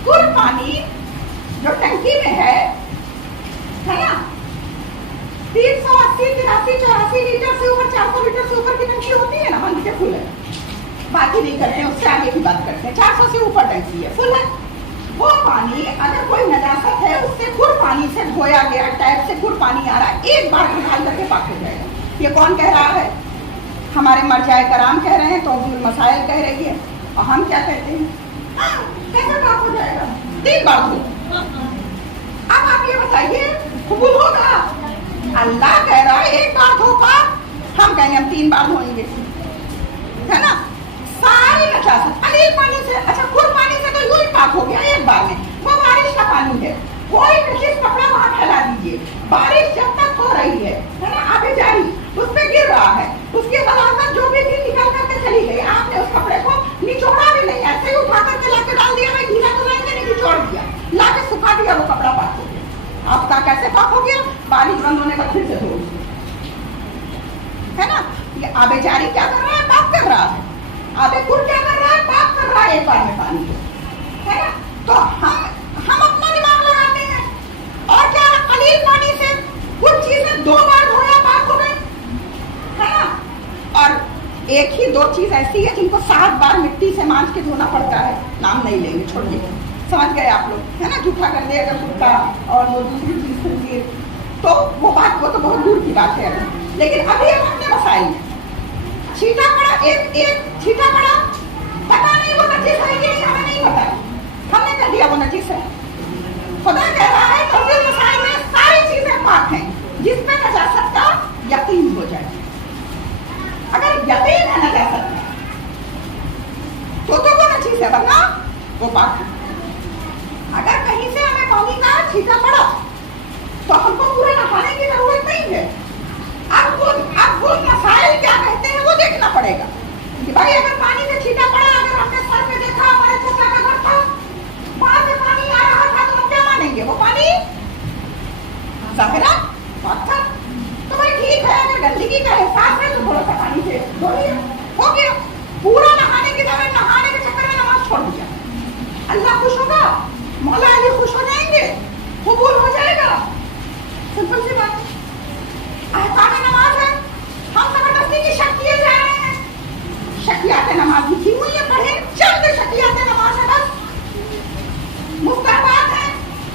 गुड़ पानी जो टंकी में है ना, 380, 83, 84 लीटर से ऊपर, 400 लीटर से ऊपर की टंकी होती है ना, मान लीजिए फुल है, बाकी नहीं करते हैं, उससे आगे की बात करते हैं। 400 से ऊपर टंकी है, फुल है। वो पानी अगर कोई नजासत है उससे गुड़ पानी से धोया गया, टैप से गुड़ पानी आ रहा है, एक बार निकाल करके पाक हो जाएगा। ये कौन कह रहा है? हमारे मरजाए कराम कह रहे हैं, तौज़ीउल मसाइल कह रही है, और हम क्या कहते हैं? कैसे पाक हो जाएगा? 3 बार धो। बताइए कबूल होगा? अल्लाह कह रहा है एक बार धो पाक, हम कहेंगे हम 3 बार धोएंगे, है ना? सारी नजासत कलील पानी से, अच्छा कुल पानी से तो यूं ही पाक हो गया एक बार में, वो बारिश का पानी है, कोई भी कपड़ा वहां फैला दीजिए, बारिश जब तक हो रही है ना, आगे जारी उस पे गिर रहा है, उसके बाद जो भी थी निकाल करके चली गई, आपने उस कपड़े को निचोड़ा भी नहीं, ऐसे ही उठा करके लाके डाल दिया, मैं गीला तो नहीं निचोड़ दिया, लाके सुखा दिया, वो कपड़ा पाक हो गया। आपका कैसे पाक हो गया? बारिश बंद होने पर फिर से धो, है ना? ये आबे जारी क्या कर रहा है? पाक कर रहा है। आबे कुल क्या कर रहा है? पाक कर रहा है एक बार में पानी, है ना? तो हम अपना दिमाग लगाते हैं और क्या कलील पानी से कुछ चीजें 2 बार धोया पाक हो गई, है ना? और एक ही 2 चीज ऐसी है जिनको 7 बार मिट्टी से मांज के धोना पड़ता है, नाम नहीं लेंगे, छोड़िए, समझ गए आप लोग, है ना? जूठा कर दे अगर कुत्ता और वो दूसरी चीज सुनिए तो वो बात, वो तो बहुत दूर की बात है। लेकिन अभी हम अपने मसाइल में छीटा पड़ा, एक छीटा पड़ा, पता नहीं वो नजीस है कि नहीं, हमें नहीं पता, हमने कह दिया वो नजीस है। खुदा कह रहा है तौहीद मसाइल में सारी चीजें पाक हैं, जिस पे नजासत का यकीन हो जाए। अगर यकीन है नजासत में तो वो नजीस है, वरना वो पाक है। अगर कहीं से हमें पानी का छीटा पड़ा तो हमको पूरे नहाने की जरूरत नहीं है। अब वो मसाइल क्या कहते हैं वो देखना पड़ेगा कि भाई अगर पानी का छीटा पड़ा, अगर हमने सर पे देखा, हमारे चाचा का घर था, वहां से पानी आ रहा था, तो हम क्या मानेंगे? वो पानी ज़ाहिरा पाक था। तो भाई ठीक है, अगर गंदगी का एहसास है तो थोड़ा सा पानी से धो लिया, हो गया। पूरा नहाने की जगह नहाने के चक्कर में नमाज छोड़ दिया, अल्लाह खुश होगा, मौला अली खुश हो जाएंगे, कबूल हो जाएगा। सिंपल सी बात है। अहकाम नमाज है, हम जबरदस्ती की शक किए जा रहे हैं, शकियात नमाज लिखी हुई है, पढ़े चंद शकियात नमाज है, बस मुस्तहबात है,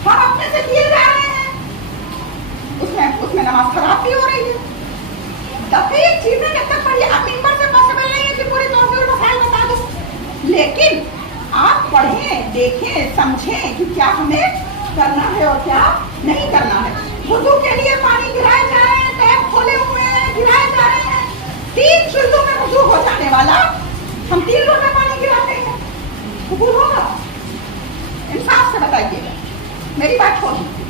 हम अपने से किए जा रहे हैं, उसमें नमाज खराब भी हो रही है। दकीक चीजें जब तक पढ़िए, अब मिंबर से पॉसिबल नहीं है कि पूरी तौहीद मसाइल बता दो, लेकिन आप पढ़ें, देखें, समझें कि क्या हमें करना है और क्या नहीं करना है। वुजू के लिए पानी गिराए जा रहे हैं, टैप खोले हुए हैं, गिराए जा रहे हैं, 3 चुल्लू में वुजू हो जाने वाला, हम 3 लोटा पानी गिराते हैं, कबूल होगा? इंसाफ से बताइएगा, मेरी बात छोड़ दीजिए,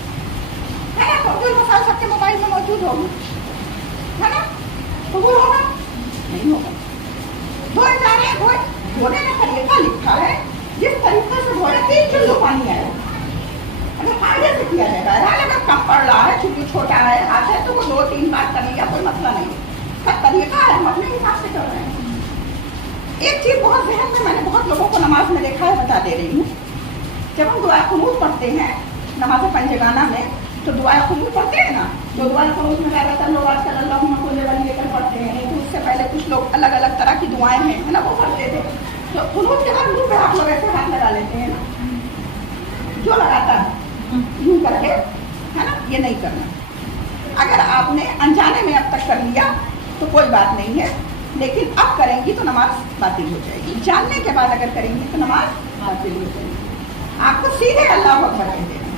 है ना? तौहीद मसाइल सबके मोबाइल में मौजूद होगी, है ना? कबूल होगा? नहीं होगा। धोए जा रहे हैं, धोने का तरीका लिखा है, जिस तरीके से धोए 3 चुल्लू पानी आएगा, अगर फायदे से किया जाएगा। अगर कम पड़ रहा है, चूंकि छोटा है, हाथ है, तो वो 2-3 बार कर लिया, कोई मसला नहीं है, सब तरीका है, हम अपने हिसाब से कर रहे हैं। एक चीज बहुत जहन में, मैंने बहुत लोगों को नमाज में देखा है, बता दे रही हूँ। जब हम दुआ कुनूत पढ़ते हैं नमाज पंजगाना में, तो दुआ कुनूत पढ़ते हैं ना, तो दुआ कुनूत में ज्यादातर लोग आजकल अल्लाहुम्मा कुल्ली वली लेकर पढ़ते हैं, नहीं तो उससे पहले कुछ लोग अलग अलग तरह की दुआएं हैं, है ना, वो पढ़ते थे। तो कुनूत के बाद मुंह पे आप लोग ऐसे हाथ लगा लेते हैं ना, जो लगाता है यूं करके, है ना, ये नहीं करना। अगर आपने अनजाने में अब तक कर लिया तो कोई बात नहीं है, लेकिन अब करेंगी तो नमाज बातिल हो जाएगी। जानने के बाद अगर करेंगी तो नमाज बातिल हो जाएगी। आपको सीधे अल्लाह अकबर कह देना,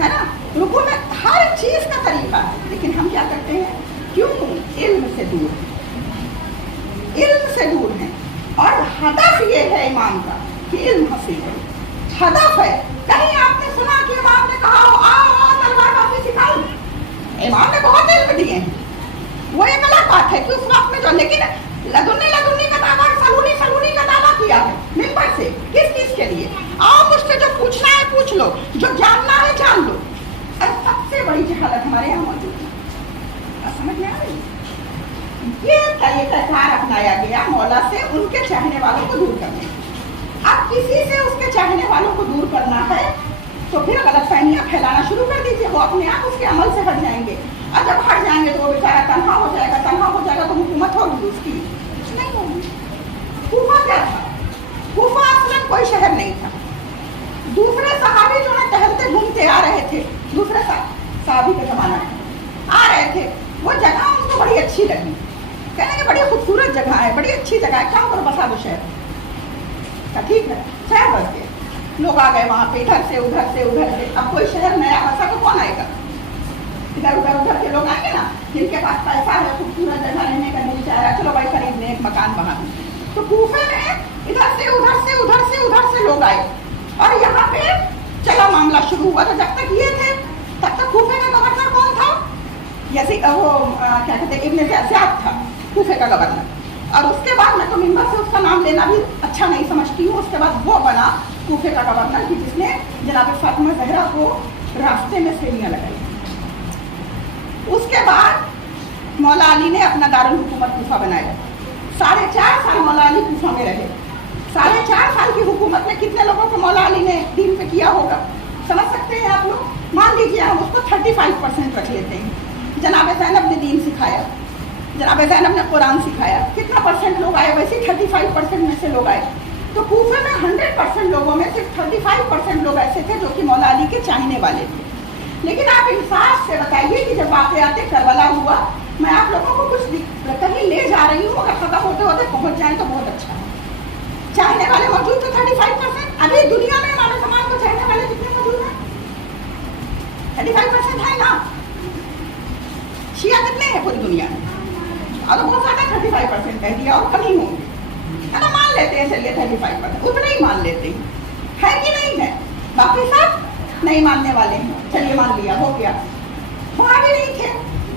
है ना? रुकू में हर चीज का तरीका है, लेकिन हम क्या करते हैं? क्यों? इल्म से दूर हैं, इल्म से दूर हैं। और हदफ ये है इमाम का कि इल्म हासिल करो, हदफ है। कहीं आपने सुना कि इमाम ने कहा हो आओ तलवार बाजी सिखाओ? इमाम ने बहुत इल्म दिए हैं, वो एक अलग बात है कि उस वक्त में जो, लेकिन लदुन्नी का दावा, सलूनी का दावा किया है मिंबर से, किस चीज के लिए? आओ मुझसे जो पूछना है पूछ लो, जो जानना है जान लो। और सबसे बड़ी जहालत हमारे यहाँ मौजूद है, समझ में आ रही? ये तरीकाकार अपनाया गया मौला से उनके चाहने वालों को दूर करने। अब किसी से उसके चाहने वालों को दूर करना है तो फिर गलतफहमियां फैलाना शुरू कर दीजिए, वो अपने आप उसके अमल से हट जाएंगे। और जब हट जाएंगे तो वो बेचारा तन्हा हो जाएगा, तो हुकूमत होगी उसकी नहीं होगी। कूफा क्या था? कूफा असलन कोई शहर नहीं था। दूसरे सहाबी जो है टहलते घूमते आ रहे थे, दूसरे सहाबी का जमाना आ रहे थे, वो जगह उनको बड़ी अच्छी लगी, कहने की बड़ी खूबसूरत जगह है, बड़ी अच्छी जगह है, क्या करो बसा दो शहर। ठीक है, शहर बस गए, लोग आ गए वहाँ पे, इधर से उधर से। अब कोई शहर नया बसा तो इधर उधर उधर के लोग आएंगे ना, जिनके पास पैसा है, खूबसूरत जगह रहने का दिल चाह रहा है, चलो भाई खरीद लें एक मकान वहाँ भी। तो कूफे में इधर से उधर से उधर से उधर से लोग आए और यहाँ पे चला मामला शुरू हुआ। तो जब तक ये थे तब तक कूफे का गवर्नर कौन था? जैसे वो क्या कहते हैं, इब्न ज़ियाद था कूफे का गवर्नर। और उसके बाद मैं तो मिंबर से उसका नाम लेना भी अच्छा नहीं समझती हूँ। उसके बाद वो बना कूफे का गवर्नर कि जिसने जनाब फातिमा ज़हरा को रास्ते में सेलियाँ लगाई। उसके बाद मौला अली ने अपना दारुल हुकूमत कूफा बनाया। 4.5 साल मौला अली कूफा में रहे। 4.5 साल की हुकूमत में कितने लोगों को मौला अली ने दीन पे किया होगा, समझ सकते हैं आप लोग? मान लीजिए हम उसको 35% रख लेते हैं। जनाब ज़ैनब ने दीन सिखाया, जनाब ज़ैनब ने कुरान सिखाया, कितना परसेंट लोग आए? वैसे 35% में से लोग आए। तो कूफे में 100% लोगों में सिर्फ 35% लोग ऐसे थे जो कि मौला अली के चाहने वाले थे। लेकिन आप इंसाफ से बताइए कि जब वाक़यात करबला हुआ, मैं आप लोगों को कुछ कहीं ले जा रही हूँ, अगर खत्म होते होते पहुँच जाए तो बहुत अच्छा है। चाहने वाले मौजूद थे 35%। अभी दुनिया में हमारे समाज को चाहने वाले कितने मौजूद हैं? 35% है ना। शिया कितने हैं पूरी दुनिया में? और बहुत ज़्यादा 35% कह दिया और कम ही होंगे, है ना। मान लेते हैं चलिए 35%, उतना ही मान लेते हैं, है कि नहीं है? बाकी सब नहीं मानने वाले हैं, चलिए मान लिया, हो गया। वहाँ भी नहीं थे,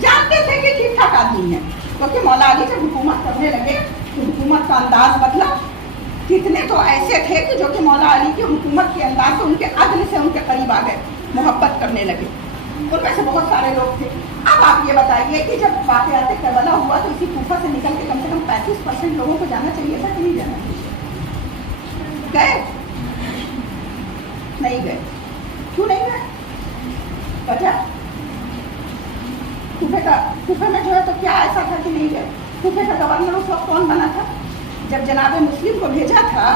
जानते थे कि ठीक ठाक आदमी है, क्योंकि मौला अली जब हुकूमत करने लगे तो हुकूमत का अंदाज बदला। कितने तो ऐसे थे कि जो कि मौला अली की हुकूमत के अंदाज से, उनके अदल से उनके करीब आ गए, मोहब्बत करने लगे। उनमें से बहुत सारे लोग थे। अब आप ये बताइए कि जब वाक़यात करबला हुआ तो इसी कूफा से निकल के कम से कम 35% लोगों को जाना चाहिए था कि नहीं जाना चाहिए? गए? नहीं गए। क्यों नहीं गए? वजह कूफे में जो है तो क्या ऐसा था कि नहीं गए? कूफे का गवर्नर उस वक्त कौन बना था? जब जनाब मुस्लिम को भेजा था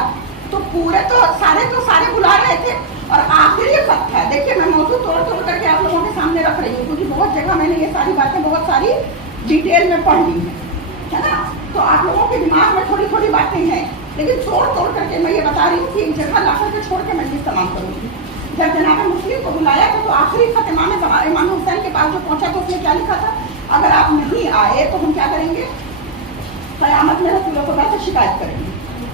तो पूरे तो सारे बुला रहे थे और आखिरी खत था। देखिए मैं मौजूद तोड़ करके आप लोगों के सामने रख रही हूँ, क्योंकि बहुत जगह मैंने ये सारी बातें बहुत सारी डिटेल में पढ़ ली है ना। तो आप लोगों के दिमाग में थोड़ी थोड़ी बातें हैं, लेकिन तोड़ करके मैं ये बता रही हूँ कि एक जगह ला करके छोड़ के मजलिस तमाम करूँगी। जब जनाब मुस्लिम को बुलाया था तो आखिरी खत इमाम हुसैन के पास जो पहुँचा तो उसने क्या लिखा था? अगर आप नहीं आए तो हम क्या करेंगे? क़यामत में रसूल खुदा से शिकायत करेंगे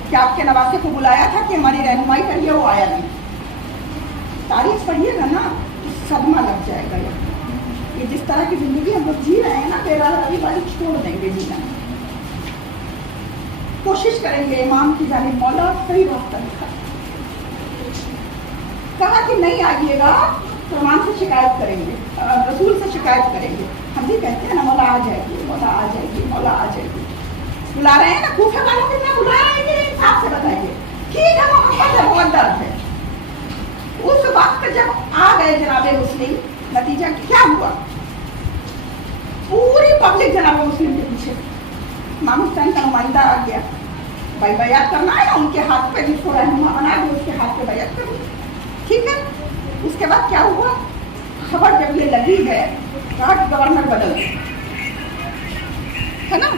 कि आपके नवासे को बुलाया था कि हमारी रहनुमाई करिए, वो आया नहीं। तारीख पढ़िएगा ना तो सदमा लग जाएगा। ये जिस तरह की जिंदगी हम लोग जी रहे हैं ना, तेरा रवि वाली छोड़ देंगे जीना, कोशिश करेंगे इमाम की जानिब मौला सही रास्ता दिखा। कहा कि नहीं आइएगा तो इमाम से शिकायत करेंगे, रसूल से शिकायत करेंगे। हम भी कहते हैं ना मौला आ जाएगी, मौला आ जाएगी, मौला आ जाएगी। बुला रहे हैं ना कूफे वालों को, क्या बुला रहे हैं कि नहीं? इंसाफ से बताइए। ठीक है, मोहब्बत है, बहुत दर्द है। उस वक्त जब आ गए जनाबे मुस्लिम, नतीजा क्या हुआ? पूरी पब्लिक जनाबे मुस्लिम के पीछे। इमाम हुसैन का नुमाइंदा आ गया, भाई बैयात करना है ना, उनके हाथ पे जिसको रहनुमा बना है उसके हाथ पे बैयात करो, ठीक है। उसके बाद क्या हुआ? खबर जब ये लगी है, गवर्नर बदल गए, है ना।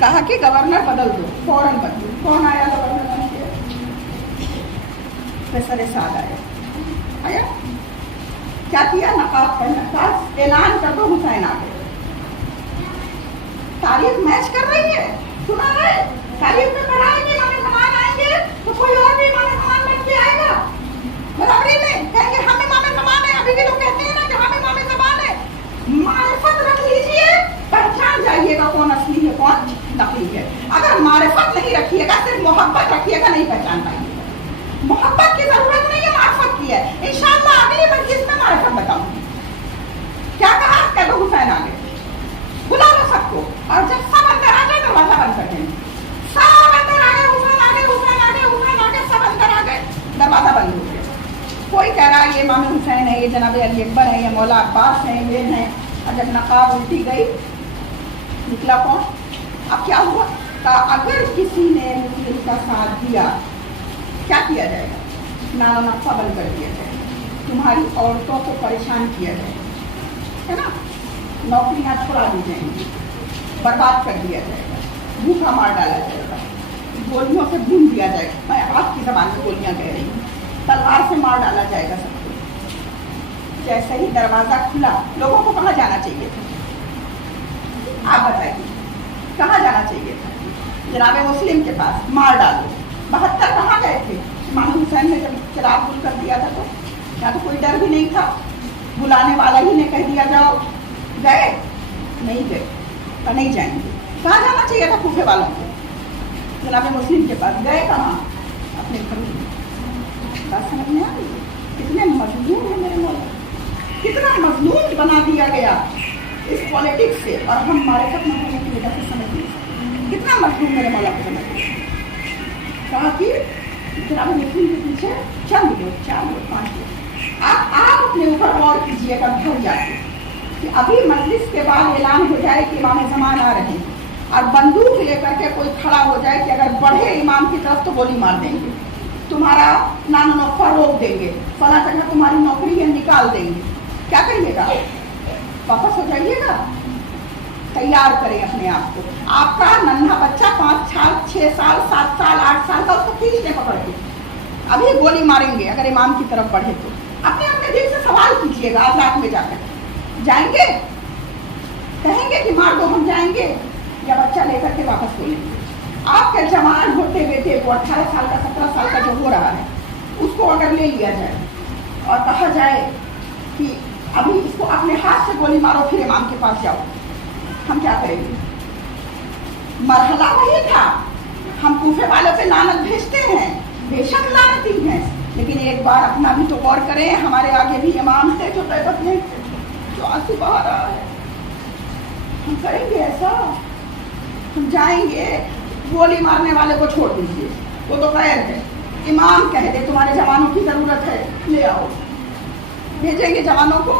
कहा कि गवर्नर बदल दो, फौरन बदलो। कौन आया गवर्नर बन के? प्रोफेसर साद आया। क्या किया? नकाब पहना, ऐलान कर दो हुसैन आ गए। तारीख मैच कर रही है, सुना है? तारीख में पढ़ा है कि इमाम ज़मान आएंगे तो कोई और भी इमाम ज़मान बन के आएगा। बराबरी में कहेंगे हम इमाम ज़मान है। अभी भी लोग कहते हैं ना कि हम इमाम ज़मान है। मारिफत रख लीजिए, पहचान जाइएगा कौन असली है कौन नकली है। अगर मारिफत नहीं रखिएगा, सिर्फ मोहब्बत रखिएगा, नहीं पहचान पाइएगा। मोहब्बत की जरूरत नहीं है, मारिफत की है। इंशाअल्लाह अगली मजलिस में मारिफत बताऊंगी। क्या कहा? कह दो हुसैन आ गए, बुला लो सबको, और जब सब अंदर आ गए दरवाजा बंद कर देंगे। सब अंदर आ गए, हुसैन आ गए, हुसैन आ गए, हुसैन आ गए, सब अंदर आ गए, दरवाजा बंद हो गया। कोई कह रहा है ये इमाम हुसैन है, ये जनाब अली अकबर है, ये मौला अब्बास है, ये है। और जब नकाब उल्टी गई, निकला कौन? अब क्या हुआ? अगर किसी ने मुस्लिम का साथ दिया, क्या किया जाएगा? नारा नक्शा बंद कर दिया जाएगा, तुम्हारी औरतों को परेशान किया जाएगा, है ना। नौकरियां छुड़ा दी जाएंगी, बर्बाद कर दिया जाएगा, भूखा मार डाला जाएगा, गोलियों से भून दिया जाएगा। मैं आपकी ज़बान में गोलियां कह रही हूँ, तलवार से मार डाला जाएगा सबको। जैसे ही दरवाजा खुला, लोगों को कहाँ जाना चाहिए था? आप बताइए, कहाँ जाना चाहिए था? जनाब मुस्लिम के पास, मार डालो। 72 कहाँ गए थे? इमाम हुसैन ने जब चिराग गुल कर दिया था तो यहाँ तो कोई डर भी नहीं था, बुलाने वाला ही ने कह दिया जाओ। गए? नहीं गए, तो नहीं जाएंगे। कहाँ जाना चाहिए था कूफे वालों को? जनाब मुस्लिम के पास। गए कहाँ? अपने घर में। बात समझ में आ रही है? कितने मजलूम है मेरे मौला, कितना मजलूम बना दिया गया इस पॉलिटिक्स से, और हम हमारे खत्म होने की वजह से समझ नहीं सकते कितना मजलूम मेरे मौला को समझ नहीं। कहा कि जनाब मुस्लिम के पीछे चंद लोग, 4 लोग, 5 लोग। आप अपने ऊपर गौर कीजिएगा घर जाके कि अभी मजलिस के बाद ऐलान हो जाए कि इमाम ज़मान आ रहे हैं, और बंदूक लेकर के कोई खड़ा हो जाए कि अगर बढ़े इमाम की तरफ तो गोली मार देंगे, तुम्हारा नाम नौफा रोक देंगे, फला जगह तुम्हारी नौकरी है निकाल देंगे, क्या करिएगा? वापस हो जाइएगा? तैयार करें अपने आप को। आपका नन्हा बच्चा 5 साल, 6 साल, 7 साल, 8 साल का, उसको खींच ले पकड़ के, अभी गोली मारेंगे अगर इमाम की तरफ बढ़े तो। अपने अपने दिल से सवाल कीजिएगा, आज रात में जाकर जाएंगे, कहेंगे कि मार दो हम जाएंगे, या बच्चा लेकर के वापस बोलेंगे? आपके जवान होते हुए वो 18 साल का, 17 साल का जो हो रहा है, उसको अगर ले लिया जाए और कहा जाए कि अभी इसको अपने हाथ से गोली मारो फिर इमाम के पास जाओ, हम क्या करेंगे? मरहला वही था। हम कूफे वालों पे लानत भेजते हैं, बेशक लानती हैं, लेकिन एक बार अपना भी तो गौर करें। हमारे आगे भी इमाम है जो गैबत में, जो आंसू बहा रहा है। हम करेंगे ऐसा? हम जाएंगे? गोली मारने वाले को छोड़ दीजिए, वो तो खैर है। इमाम कह दे तुम्हारे जवानों की जरूरत है, ले आओ, भेजेंगे जवानों को।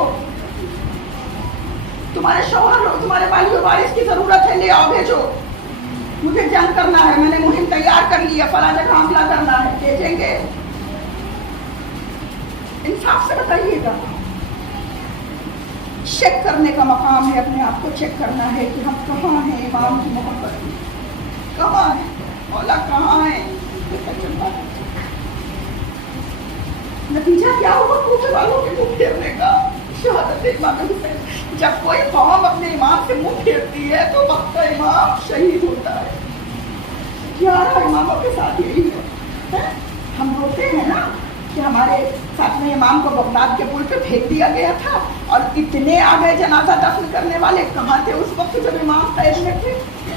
तुम्हारे शौहर और तुम्हारे वाली और वारिस की जरूरत है, ले आओ, भेजो। मुझे जंग करना है, मैंने मुहिम तैयार कर ली है, फला जगह हमला करना है, भेजेंगे। इंसाफ से बताइएगा। चेक करने का मकाम है, अपने आप को चेक करना है कि हम कहाँ हैं इमाम की मोहब्बत में, कहाँ है मौला, कहाँ है। नतीजा क्या हुआ कूफे वालों के मुंह फेरने का? शहादत इमाम हुसैन। जब कोई कौम अपने इमाम से मुंह फेरती है तो वक्त का इमाम शहीद होता है। 11 इमामों के साथ यही है। हम रोते हैं ना कि हमारे साथ में इमाम को बगदाद के पुल पे फेंक दिया गया था, और इतने आ गए जनाजा दफन करने वाले। कहाँ थे उस वक्त जब इमाम कैद में थे?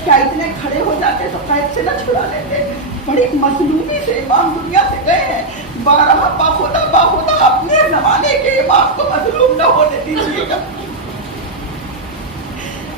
क्या इतने खड़े हो जाते तो कैद से न छुड़ा लेते? बड़ी मजलूमी से इमाम दुनिया से गए हैं। बाखुदा अपने जमाने के इमाम को मजलूम न होने दीजिएगा।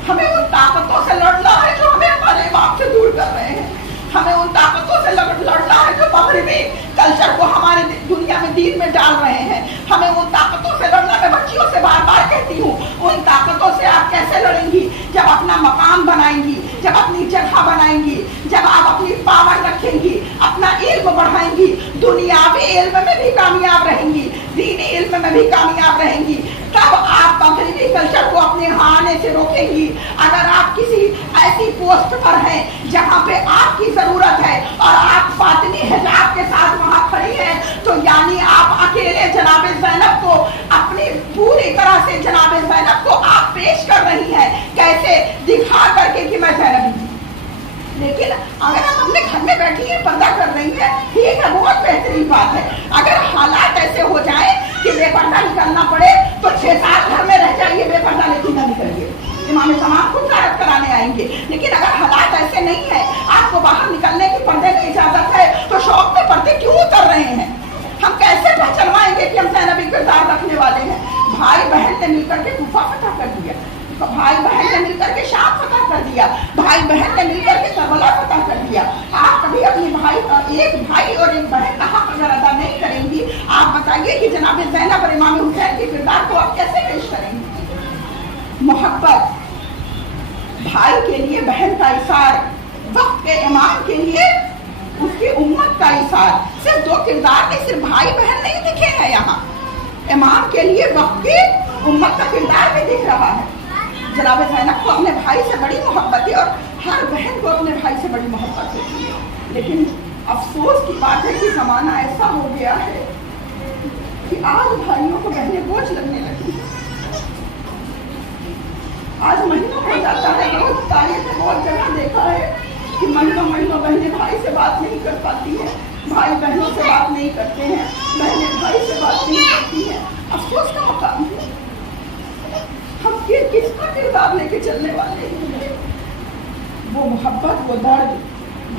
हमें उन ताकतों से लड़ना है जो हमें हमारे इमाम से दूर कर रहे हैं। हमें उन ताकतों से लड़ना है जो मगरिबी कल्चर को हमारे दुनिया में दीन में डाल रहे हैं। हमें उन ताकतों से लड़ना, मैं बच्चियों से बार बार कहती हूँ, उन ताकतों से आप कैसे लड़ेंगी? जब अपना मकाम बनाएंगी, जब अपनी जगह बनाएंगी, जब आप अपनी पावर रखेंगी, अपना इल्म बढ़ाएंगी, दुनियावी इल्म में भी कामयाब रहेंगी, दीनी इल्म में भी कामयाब रहेंगी, तब आप मगरिबी कल्चर को अपने आने से रोकेंगी। अगर आप किसी ऐसी पोस्ट पर हैं जहाँ पे आपकी जरूरत है और आप फातिमी हिजाब के साथ वहाँ खड़ी हैं, तो यानी आप अकेले जनाबे ज़ैनब को, अपनी पूरी तरह से जनाबे ज़ैनब को आप पेश कर रही हैं, कैसे? दिखा करके कि मैं ज़ैनबी। लेकिन अगर आप अपने घर में बैठी हैं, पर्दा कर रही हैं, ठीक है, बहुत बेहतरीन बात है। अगर हालात ऐसे हो जाए कि बेपर्दा निकलना पड़े तो 6 साल घर में रह जाइए, बेपर्दा लेकिन न निकलिए। इमाम ज़मान खुद ज़ियारत कराने आएंगे। लेकिन अगर हालात ऐसे नहीं है, आपको बाहर निकलने की पर्दे की इजाजत है, तो शौक में पर्दे क्यों उतर रहे हैं? हम कैसे पहचानवाएंगे कि हम ज़ैनबी किरदार रखने वाले हैं? भाई बहन ने मिलकर के कूफा फतह कर दिया, तो भाई बहन ने मिलकर के शाम फतह कर दिया, भाई बहन ने मिलकर के करबला फतह कर दिया। आप कभी अपनी एक भाई और एक बहन का हक अगर अदा नहीं करेंगी, आप बताइए कि जनाब ज़ैनब और इमाम हुसैन के किरदार को आप कैसे पेश करेंगे? मोहब्बत, भाई के लिए बहन का इशार, वक्त के इमाम के लिए उसकी उम्मत का इशार। सिर्फ 2 किरदार नहीं, सिर्फ भाई बहन नहीं दिखे हैं यहाँ, इमाम के लिए वक्त की उम्मत का किरदार भी दिख रहा है। जनाब ज़ैनब को अपने भाई से बड़ी मोहब्बत है, और हर बहन को अपने भाई से बड़ी मोहब्बत होती है। लेकिन अफसोस की बात है कि ज़माना ऐसा हो गया है कि आज भाइयों को बहनें बोझ लगने लगी। आज महीनों हो जाता है, रोज तारीख में बहुत जगह देखा है कि महीनों महीनों बहनें भाई से बात नहीं कर पाती हैं, भाई बहनों से बात नहीं करते हैं, बहनें भाई से बात नहीं करती हैं। अफसोस का मकाम है। हम किसका किरदार लेके चलने वाले हैं? वो मोहब्बत, वो दर्द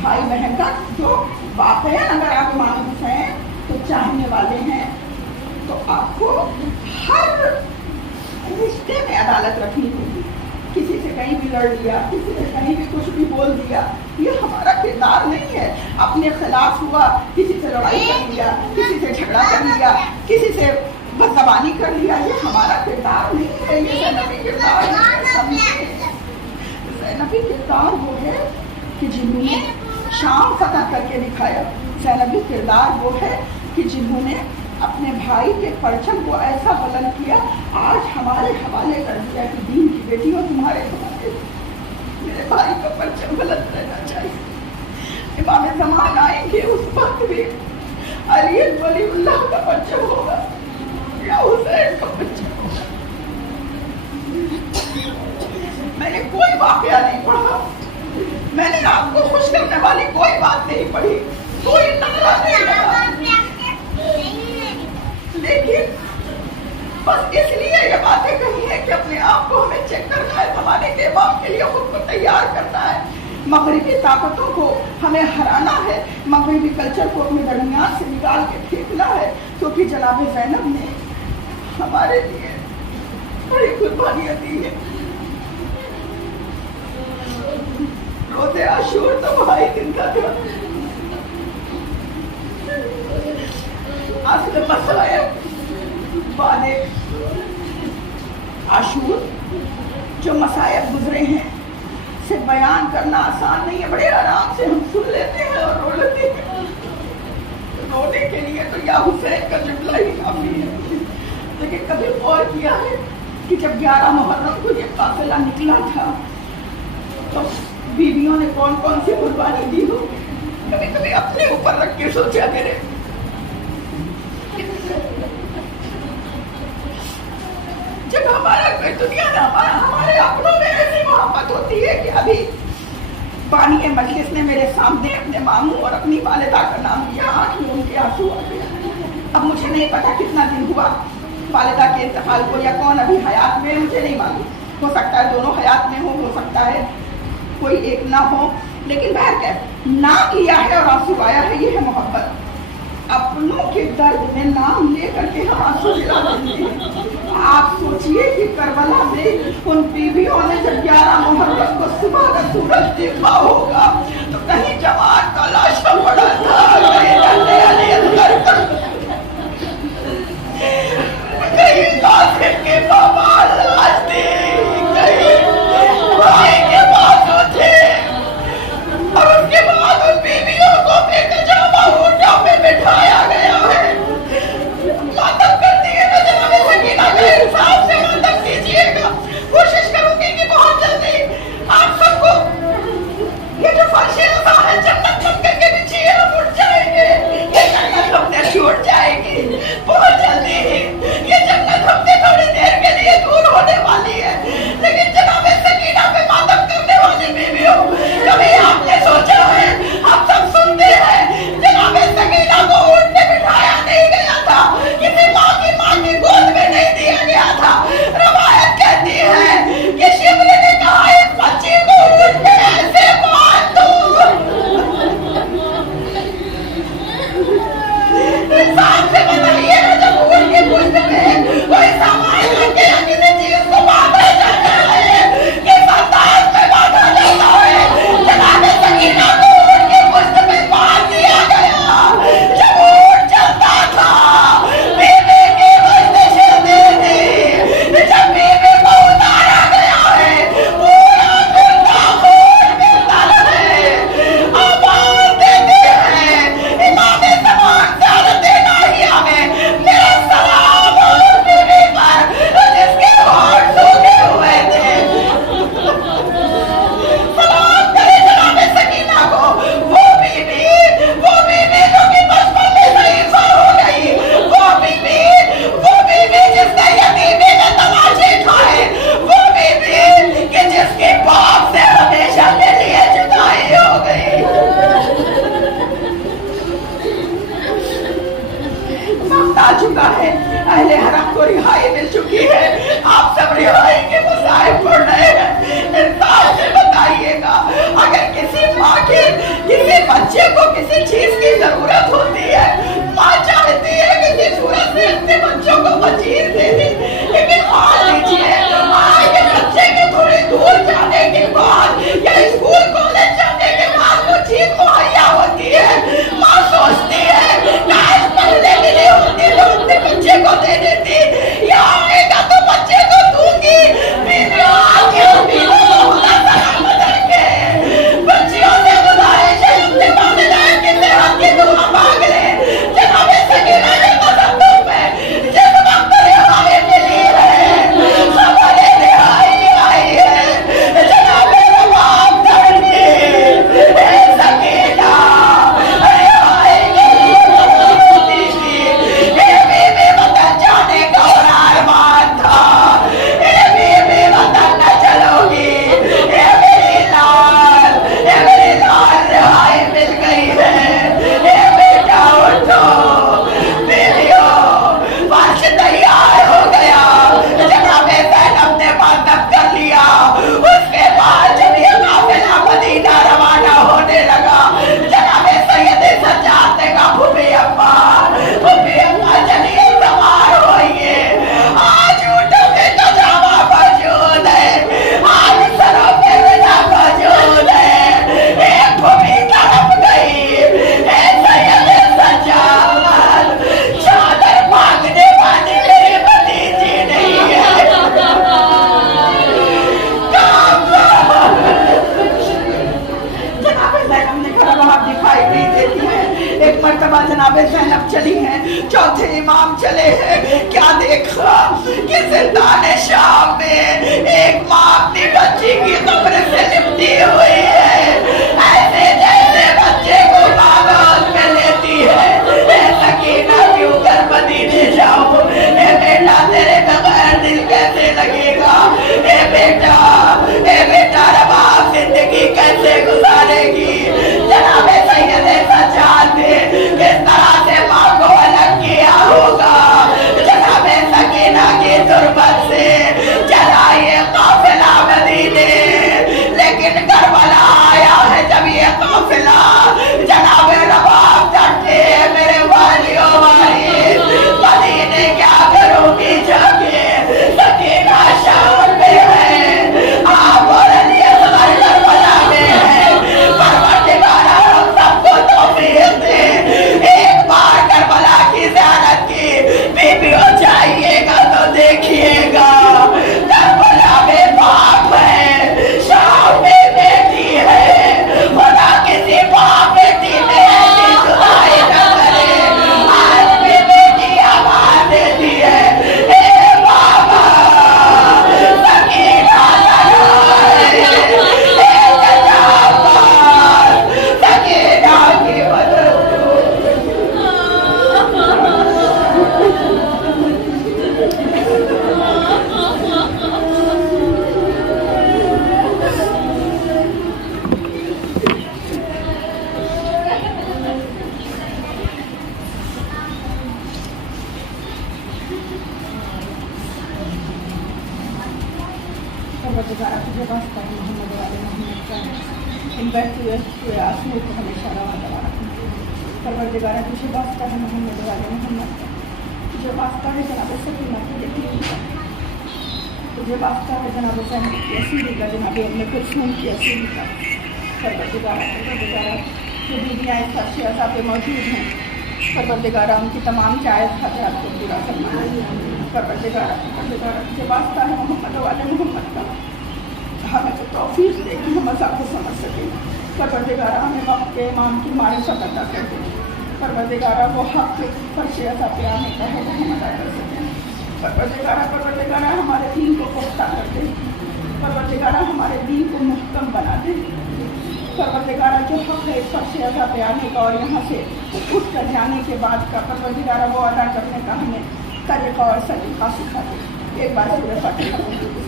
भाई बहन का जो वाकया अगर आप मानस हैं तो चाहने वाले हैं, तो आपको हर रिश्ते में अदालत रखनी होगी। किसी से कहीं भी लड़ लिया, किसी से कहीं भी कुछ भी बोल दिया, ये हमारा किरदार नहीं है। अपने खिलाफ हुआ, किसी से लड़ाई कर लिया, किसी से झगड़ा कर लिया, किसी से बदजबानी कर लिया, ये हमारा किरदार नहीं है। ये ज़ैनबी किरदार है। ज़ैनबी किरदार वो है कि जिन्होंने शाम फतह करके दिखाया। ज़ैनबी किरदार वो है कि जिन्होंने अपने भाई के परचम को ऐसा बुलंद किया, आज हमारे हवाले कर दिया कि दीन की बेटियों तुम्हारे हवाले मेरे भाई का परचम बुलंद रहना चाहिए। इमाम ज़मान आएंगे, उस वक्त भी अली वलीउल्लाह का परचम होगा या हुसैन का परचम होगा। मैंने कोई वाकया नहीं पढ़ा, मैंने आपको खुश करने वाली कोई बात नहीं पढ़ी, कोई नजरा नहीं लगा, लेकिन बस इसलिए ये बातें कही है कि अपने आप को हमें चेक करना है, जमाने के इमाम के लिए खुद को तैयार करना है, मगरिबी ताकतों को हमें हराना है, मगरिबी कल्चर को अपने दरमियान से निकाल के फेंकना है, क्योंकि जनाब ज़ैनब ने हमारे लिए बड़ी कुर्बानियां दी है। रोज़े आशूर तो भाई दिन का था। असल मसाइब वाले आशूर जो मसाइब गुजरे हैं से बयान करना आसान नहीं है। बड़े आराम से हम सुन लेते हैं और रो लेते हैं। रोने के लिए तो या हुसैन का जुमला ही काफी है। लेकिन कभी गौर किया है कि जब 11 मुहर्रम को ये काफिला निकला था तो बीवियों ने कौन कौन सी कुर्बानी दी हो? कभी कभी अपने ऊपर रख के सोचा करें। जब हमारा कोई दुनिया में हमारे अपनों में ऐसी मोहब्बत होती है कि अभी बानी मजलिस ने मेरे सामने अपने मामू और अपनी वालिदा का नाम लिया, आंख में उनके आंसू आ गए। अब मुझे नहीं पता कितना दिन हुआ वालिदा के इंतकाल को, या कौन अभी हयात में, मुझे नहीं मालूम। हो सकता है दोनों हयात में हो सकता है कोई एक ना हो, लेकिन बहर क्या नाम लिया है और आंसू आया है, ये है मोहब्बत। अपनों के दर्द में नाम लेकर के हम आंसू दिला देते हैं। आप सोचिए कि करबला में उन बीवियों ने जब 11 मुहर्रम को सुबह का सूरज देखा होगा तो कहीं जवान का लाशा पड़ा था, कहीं काफिर के बाबा लाश थी, कहीं भाई के बाजू थे, और उसके बाद उन बीवियों को बेतजामा ऊँटों पे बिठाया गया है। मातम करती है तो जनाब सकीना के हिसाब से मातम कीजिएगा। कोशिश करूंगी कि बहुत जल्दी आप सबको ये जो फर्शेज़ा है जन्नत मंदिर के नीचे हम उठ जाएंगे। ये जन्नत हमने छूट जाएगी बहुत जल्दी। ये जन्नत हमसे थोड़ी देर چلی ہیں، چوتھے امام چلے ہیں، کیا دیکھا کہ زندان شام میں ایک ماں اپنی بچی کی قبر سے لپٹی ہوئی ہے، ایسے جیسے بچے کو ماں گود میں لیتی ہے۔ اے سکینہ کیوں کر مدینے جاؤ، اے بیٹا تیرے بغیر دل کیسے لگے گا، اے بیٹا رباب زندگی کیسے گزارے گی۔ جناب سید سجاد نے کس طرح سے ماں کو الگ کیا ہوگا، جناب سکینہ کی تربت سے چلا یہ قافلہ مدینے، لیکن کربلا آیا ہے جب یہ قافلہ، جناب رباب ڈرتے ہیں میرے والیوں وارث، مدینے کیا کروں گی جا کے، سکینہ شام میں ہے، آپ اور علی اصغر کربلا میں ہے، پروردگارہ ہم سب کو توفیق دے، ایک بار کربلا کی زیارت کی، بیویوں جائیے گا تو دیکھیے گا، کربلا میں باپ ہے، شام میں بیٹی ہے، خدا کسی باپ بیٹی میں ایسی جدائی نہ کرے، آج بھی بیٹی آواز دیتی ہے، اے بابا سکینہ لگا ہے، اے تجاوز سکینہ کی مدد پروردگارہ تجھے واسطہ ہے محمد والے محمد کا، ان بہتے ہوئے آنسوؤں کو ہمیشہ رواں دوا رکھنا۔ پروردگارہ تجھے واسطہ ہے محمد والے محمد کا، تجھے واسطہ ہے جناب سکینہ کی بیٹی کا، تجھے واسطہ ہے جناب زینب کی اسیری کا، جناب ابن کلثوم کی اسیری کا۔ پروردگارہ جو بیویاں اس فرش عزا پہ موجود ہیں، پروردگارہ ان کی تمام جائز حاجات کو پورا کرنا ہے۔ پروردگارہ تجھے واسطہ ہے محمد والے محمد کا، ہمیں تو توفیق دے کہ ہم مذہب کو سمجھ سکیں۔ پروردگارہ ہمیں وقت کے امام کی معرفت عطا کر دے۔ پروردگارہ وہ حق فرش عزا پہ آنے کا ہے وہ ہم ادا کر سکیں۔ پروردگارہ ہمارے دین کو پختہ کر دے۔ پروردگارہ ہمارے دین کو محکم بنا دے۔ پروردگارہ جو حق ہے فرش عزا پہ آنے کا اور یہاں سے اٹھ کر جانے کے بعد کا، پروردگارہ وہ ادا کرنے کا ہمیں طریقہ اور سلیقہ سکھا دے۔ ایک بار سورہ فاتحہ پڑھ لیں۔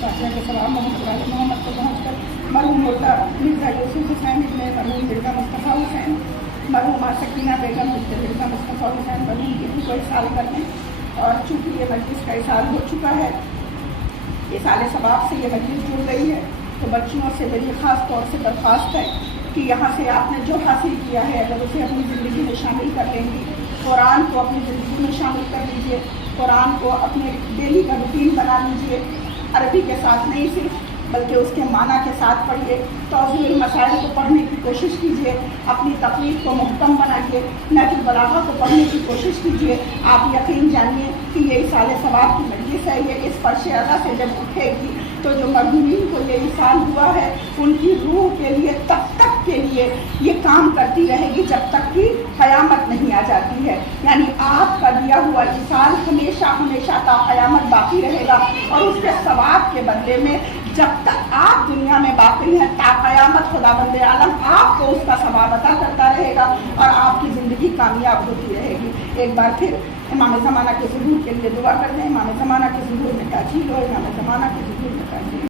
فاتحہ کے سلام محمد والے محمد کو پہنچ کر مرحوم مرزا مرزا یوسف حسین ابن مرحوم مرزا مصطفیٰ حسین، مرحومہ سکینہ بیگم بنت مرزا مصطفیٰ حسین مرحوم کی روح کو احسال کرنے، اور چونکہ یہ مجلس کا احسال ہو چکا ہے، احسال ثواب سے یہ مجلس جڑ گئی ہے، تو بچیوں سے میری خاص طور سے درخواست ہے کہ یہاں سے آپ نے جو حاصل کیا ہے اگر اسے اپنی زندگی میں شامل کر لیں گی، قرآن کو اپنی زندگی میں شامل کر لیجیے، قرآن کو اپنے ڈیلی کا روٹین بنا لیجیے، عربی کے ساتھ نہیں صرف بلکہ اس کے معنی کے ساتھ پڑھیے، توضیح المسائل کو پڑھنے کی کوشش کیجیے، اپنی تقریر کو محکم بنائیے، نحو البلاغہ کو پڑھنے کی کوشش کیجیے۔ آپ یقین جانیے کہ یہ احسال ثواب کی مجلس ہے، یہ اس فرش عزا سے جب اٹھے گی تو جو مرحومین کو یہ احسان ہوا ہے ان کی روح کے لیے تب تک کے لیے یہ کام کرتی رہے گی جب تک کہ قیامت نہیں آ جاتی ہے، یعنی آپ کا دیا ہوا احسان ہمیشہ ہمیشہ تا قیامت باقی رہے گا، اور اس کے ثواب کے بدلے میں جب تک آپ دنیا میں باقی ہیں تا قیامت خداوند عالم آپ کو اس کا ثواب عطا کرتا رہے گا اور آپ کی زندگی کامیاب ہوتی رہے گی۔ ایک بار پھر امام زمانہ کے ظہور کے لیے دعا کرتے ہیں، امام زمانہ کے ظہور میں تاجیل ہو، امام زمانہ کے ظہور میں تاجیل